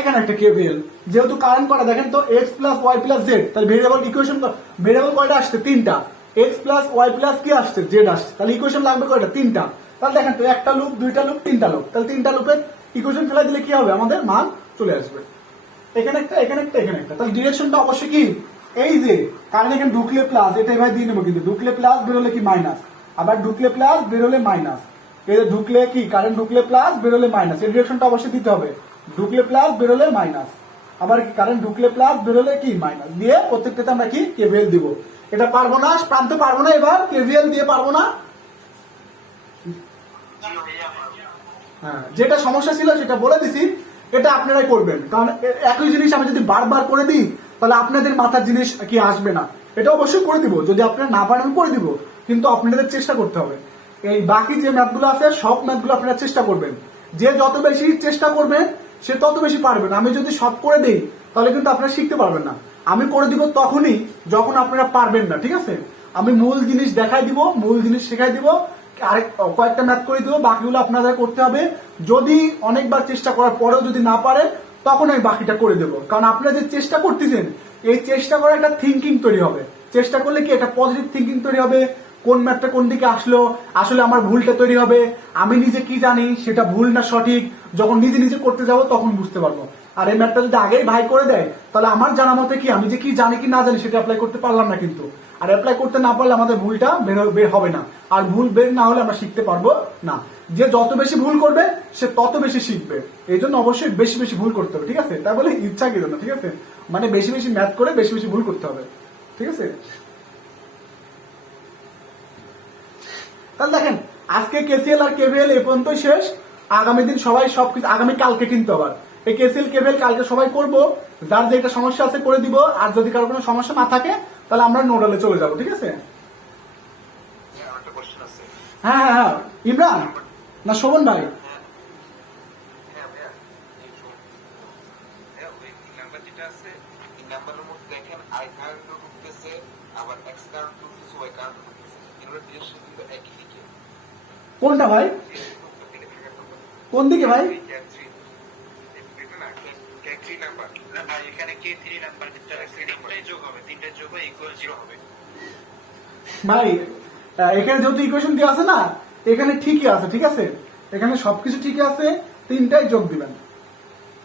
এখানে একটা কেভিএল, যেহেতু কারেন্ট করা দেখেন তো x plus y plus z, তাহলে ভেরিয়েবল ইকুয়েশন, ভেরিয়েবল কয়টা আসছে? তিনটা, এক্স প্লাস ওয়াই প্লাস কি আসছে? জেড আসছে, তাহলে ইকুয়েশন লাগবে কয়টা? তিনটা। তাহলে দেখেন তো একটা লুপ, দুইটা লুপ, তিনটা লুপ, তাহলে তিনটা লুপের ইকুয়েশন ফেলা দিলে কি হবে? আমাদের মান চলে আসবে। এখানে একটা, এখানে একটা, এখানে একটা, তাহলে ডিরেকশনটা অবশ্যই কি এই যে কারণ এখানে ঢুকলে প্লাস, এটা এভাবে দিয়ে নেবো, কিন্তু ঢুকলে প্লাস বেরোলে কি মাইনাস, আবার ঢুকলে প্লাস বেরোলে মাইনাস, এই ঢুকলে কি কারেন্ট ঢুকলে প্লাস বেরোলে মাইনাস, এই ডিরেকশনটা অবশ্যই দিতে হবে, ঢুকলে প্লাস বেরোলে মাইনাস, আবার কি কারেন্ট ঢুকলে প্লাস বেরোলে কি মাইনাস, দিয়ে প্রত্যেকটাতে আমরা কি কেভিএল দিব। এটা পারবো না, প্রান্ত পারবো না, এবার কেভিএল দিয়ে পারবো না। হ্যাঁ যেটা সমস্যা ছিল সেটা বলে দিছি, এটা আপনারাই করবেন, কারণ একই জিনিস আমি যদি বারবার করে দিই তাহলে আপনাদের মাথার জিনিস কি আসবে না। এটা অবশ্যই করে দিব, যদি আপনারা না পারেন আমি করে দিব, কিন্তু আপনাদের চেষ্টা করতে হবে। এই বাকি যে ম্যাথগুলো আছে সব ম্যাথগুলো আপনারা চেষ্টা করবেন, যে যত বেশি চেষ্টা করবেন সে তত বেশি পারবেন। আমি যদি সব করে দিই তাহলে কিন্তু আপনারা শিখতে পারবেন না, আমি করে দিব তখনই যখন আপনারা পারবেন না, ঠিক আছে? আমি মূল জিনিস দেখাই দিব, মূল জিনিস শেখাই দিব, আরেক কয়েকটা ম্যাথ করে দিব, বাকিগুলো আপনাদের করতে হবে। যদি অনেকবার চেষ্টা করার পরেও যদি না পারেন তখন আমি বাকিটা করে দেব, কারণ আপনারা যে চেষ্টা করতেছেন এই চেষ্টা করে একটা থিঙ্কিং তৈরি হবে, চেষ্টা করলে কি একটা পজিটিভ থিঙ্কিং তৈরি হবে, কোন ম্যাথটা কোন দিকে আসলো, আসলে আমার ভুলটা তৈরি হবে, আমি নিজে কি জানি সেটা ভুল না সঠিক, যখন নিজে নিজে করতে যাব তখন বুঝতে পারবো। আর এই ম্যাথটা যদি আগেই ভাই করে দেয় তাহলে আমার জানা মতে কি আমি যে কি জানি কি না জানি সেটা অ্যাপ্লাই করতে পারলাম না, কিন্তু আর অ্যাপ্লাই করতে না পারলে আমাদের ভুলটা বের হবে না, আর ভুল বের না হলে আমরা শিখতে পারবো না। যে যত বেশি ভুল করবে সে তত বেশি শিখবে, এই জন্য অবশ্যই বেশি বেশি ভুল করতে হবে, ঠিক আছে? তাই বলে ইচ্ছা কি না, ঠিক আছে? মানে বেশি বেশি ম্যাথ করে বেশি বেশি ভুল করতে হবে, ঠিক আছে? তাহলে দেখেন আজকে কেসিএল আর কেভিএল এই পর্যন্তই শেষ, আগামী দিন সবাই সবকিছু, আগামী কালকে কিন্তু আবার এই কেসিএল কেভিএল কালকে সবাই করবো, যার যেটা সমস্যা আছে করে দিব, আর যদি কারো কোনো সমস্যা না থাকে তাহলে আমরা নোডালে চলে যাবো, ঠিক আছে? একটা কোশ্চেন আছে। হ্যাঁ হ্যাঁ হ্যাঁ, ইমরান না শোভন ভাই? হ্যাঁ ভাইয়া, এই শোন। ভাইয়া, ওই নাম্বার যেটা আছে এই নাম্বারের মধ্যে দেখেন আই কারেন্ট ঢুকতেছে, আবার এক্স কারেন্ট ঢুকতেছে, ওয়াই কারেন্ট ঢুকতেছে, এগুলোর ডিরেকশন কিন্তু একই দিকে। কোনটা ভাই? কোন দিকে ভাই? ভাই এখানে যেহেতু ইকুয়েশন দেওয়া আছে না, এখানে ঠিকই আছে, ঠিক আছে? এখানে সবকিছু ঠিকই আছে, তিনটাই যোগ দিবেন।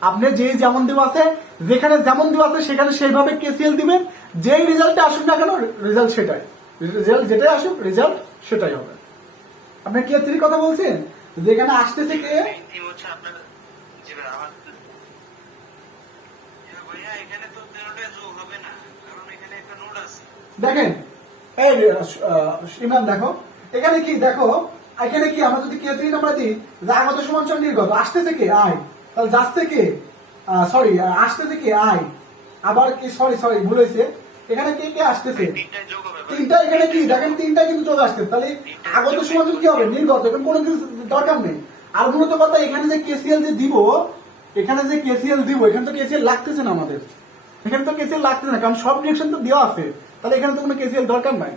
আপনি যে যেমন দেওয়া আছে, যেখানে যেমন দেওয়া আছে সেখানে সেইভাবে কেসিএল দিবেন, যেই রেজাল্টে আসুক না কেন রেজাল্ট সেটাই, রেজাল্ট যেটাই আসুক রেজাল্ট সেটাই হবে। আপনি কে থ্রি কথা বলছেন, যেখানে আসতেছে কে? হচ্ছে আপনার জি ভাই, আমার ভাইয়া এখানে তো 13টা যোগ হবে না, কারণ এখানে একটা নোড আছে। দেখেন এই ইমরান দেখো এখানে কি, দেখো এখানে কি আমরা যদি কে থ্রি আমরা দিই যে আগত সমান সমান নির্গত, আসতেছে কে? আই, তাহলে যাচ্ছে কে? সরি আসতেছে কে? আই, আবার কি সরি সরি ভুল হয়েছে, এখানে কে কে আসতেছে? তিনটায় যোগ হবে ভাই। তিনটা, এখানে কি দেখেন তিনটা কিন্তু যোগ আসছে, তাহলে আগত সমান কি হবে? নির্গত, এখন কোনো কিছু দরকার নেই। আর মূলত কথা এখানে যে কেসিএল যে দিব, এখানে যে কেসিএল দিব, এখানে তো কেসিএল লাগতেছে না আমাদের, এখানে তো কেসিএল লাগতেছে না, কারণ সব ডিরেকশন তো দেওয়া আছে, তাহলে এখানে তো কোনো কেসিএল দরকার নাই।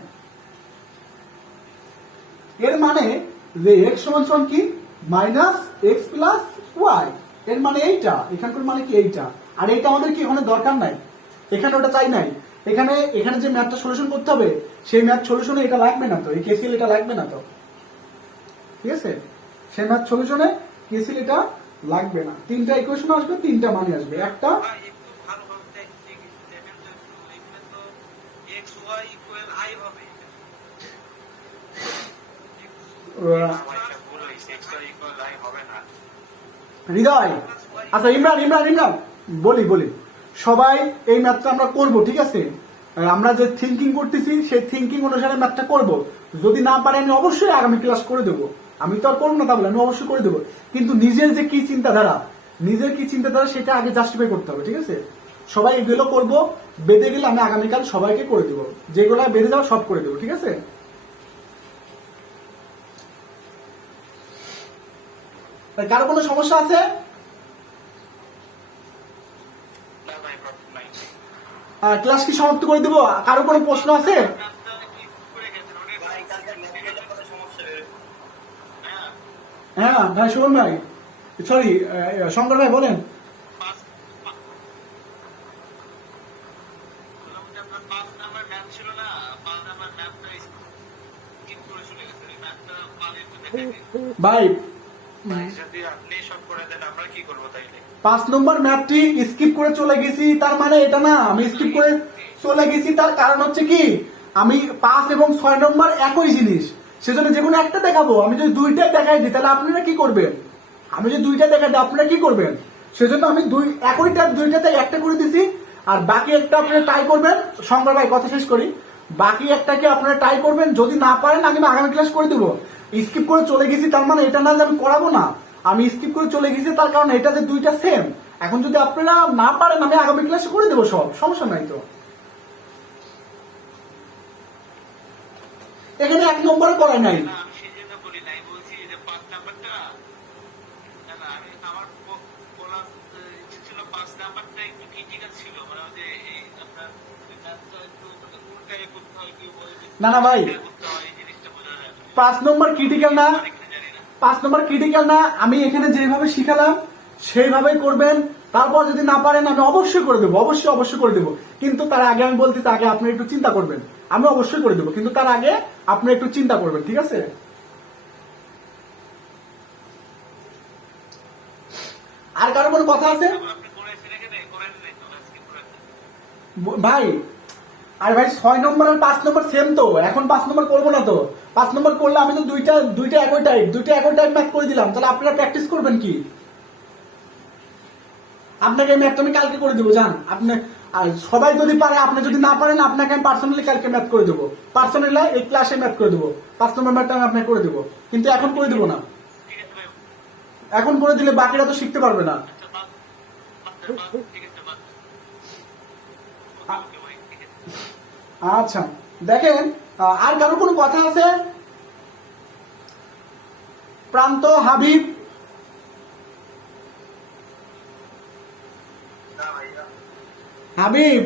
এর মানে যে এক্স সমান সমান কি মাইনাস এক্স প্লাস ওয়াই, এর মানে এইটা, এখানকার মানে কি এইটা, আর এইটা আমাদের কি ওখানে দরকার নাই, এখানে ওটা চাই নাই, এখানে এখানে যে ম্যাথটা সলিউশন করতে হবে সেই ম্যাথ সলিউশনে এটা লাগবে না তো, এই কেসিএল এটা লাগবে না তো, ঠিক আছে? সেই ম্যাথ সলিউশনে কেসিএল এটা লাগবে না। তিনটা ইকুয়েশন আসবে, তিনটা মানে আসবে, একটা ভাই একটু ভালোভাবে দেখেন তো একটু, এখানে তো x y ইকুয়াল i হবে। ভাই এটা ভুল হয়েছে, x y ইকুয়াল i হবে না। হৃদয়। আচ্ছা ইমরান ইমরান ইমরান বলি সবাই এই ম্যাথটা আমরা করব, ঠিক আছে? আমরা যে থিঙ্কিং করতেছি সেই থিঙ্কিং অনুসারে ম্যাথটা করব। যদি না পারে আমি অবশ্যই আগামী ক্লাস করে দেবো, আমি তো আর করবো না তা বলে, আমি অবশ্যই করে দেবো। কিন্তু নিজের যে কি চিন্তাধারা, নিজের কি চিন্তাধারা সেটা আগে জাস্টিফাই করতে হবে, ঠিক আছে? সবাই এগুলো করবো, বেঁধে গেলে আমি আগামীকাল সবাইকে করে দেবো, যেগুলো বেঁধে যাও সব করে দেবো, ঠিক আছে? তাই কারো কোনো সমস্যা আছে? না ভাই প্রবলেম নাই। ক্লাস কি সমাপ্ত করে দেবো? কারো কোনো প্রশ্ন আছে? আপনারা কি করে গেছেন অনেক ভাই কালকে ম্যাথের কথা সমস্যা হয়ে হ্যাঁ হ্যাঁ ভাই সুমন ভাই, সরি শঙ্কর ভাই বলেন। পাঁচ নাম্বার ম্যাথ ছিল না, পাঁচ নাম্বার ম্যাথটা স্কিপ করে চলে গেছে। এই ম্যাথটা পালে একটু দেখে ভাই ভাই যদি আপনি সব করে দেন আমরা কি করবো তাইলে? 5 নম্বর ম্যাথটি স্কিপ করে চলে গেছি তার মানে এটা না আমি স্কিপ করে চলে গেছি, তার কারণ হচ্ছে কি আমি 5 এবং 6 নম্বর একই জিনিস, সেজন্য যে কোনো একটা দেখাবো। আমি যদি দুইটাই দেখাই দিই তাহলে আপনারা কি করবেন? আমি যদি দুইটা দেখাই দিই আপনারা কি করবেন? সেজন্য আমি দুইটাতে একটা করে দিছি, আর বাকি একটা আপনারা ট্রাই করবেন। শঙ্কর ভাই কথা শেষ করি, বাকি একটাকে আপনারা ট্রাই করবেন, যদি না পারেন আমি আগামী ক্লাস করে দেবো। স্কিপ করে চলে গেছি তার মানে এটা না যে আমি করাবো না, আমি স্কিপ করে চলে গেছি তার কারণ এটা যে দুইটা সেম। এখন যদি আপনারা না পারেন আমি আগামী ক্লাসে করে দেবো, সব সমস্যা নাই তো। এখানে 1 নম্বরে করাই নাই। না আমি সেই জন্য বলি নাই, বলছি যে পাঁচ নাম্বারটা না না আমি আমার বলার ইচ্ছে ছিল পাঁচ নাম্বারটা একটু ক্রিটিক্যাল ছিল, মানে ওই যে এই আপনার ম্যাথটা একটু উল্টায় করতে হয় কি বলে না না ভাই, করতে হয় এই জিনিসটা বোঝা যায় না। 5 নম্বর ক্রিটিক্যাল না, অনেকটা জানি না 5 নম্বর ক্রিটিক্যাল না। আমি এখানে যেভাবে শিখালাম সেইভাবেই করবেন, তারপর যদি না পারেন আমি অবশ্যই করে দেবো, অবশ্যই করে দেবো। কিন্তু তার আগে আমি বলতেছি আগে আপনি একটু চিন্তা করবেন, আমি অবশ্যই করে দেবো, কিন্তু তার আগে আপনি একটু চিন্তা করবেন, ঠিক আছে? আর কারো কোনো কথা আছে? আপনি করেছেন এখানে করেন নাই তো আজকে করেন ভাই আর ভাই 6 নম্বর আর 5 নম্বর সেম তো, এখন 5 নম্বর করবো না তো। 5 নম্বর করলে আমি তো দুইটা একই টাইপ ম্যাথ করে দিলাম, তাহলে আপনারা প্র্যাকটিস করবেন কি? আপনাকে এই ম্যাথটা আমি কালকে করে দেবো, জান আপনি। আর সবাই যদি পারে, আপনি যদি না পারেন আপনাকে আমি পার্সোনালি কালকে ম্যাথ করে দেবো, পার্সোনালি এই ক্লাসে ম্যাথ করে দেবো। 5 নম্বর ম্যাথটা আমি আপনাকে করে দেবো, কিন্তু এখন করে দেবো না। ঠিক আছে ভাই এখন করে দিলে বাকিরা তো শিখতে পারবে না। আচ্ছা বাদ ঠিক আছে বাদ ওকে ভাই ঠিক আছে। আচ্ছা দেখেন, আর কারো কোনো কথা আছে? প্রান্ত, হাবিব, না ভাইয়া হাবিব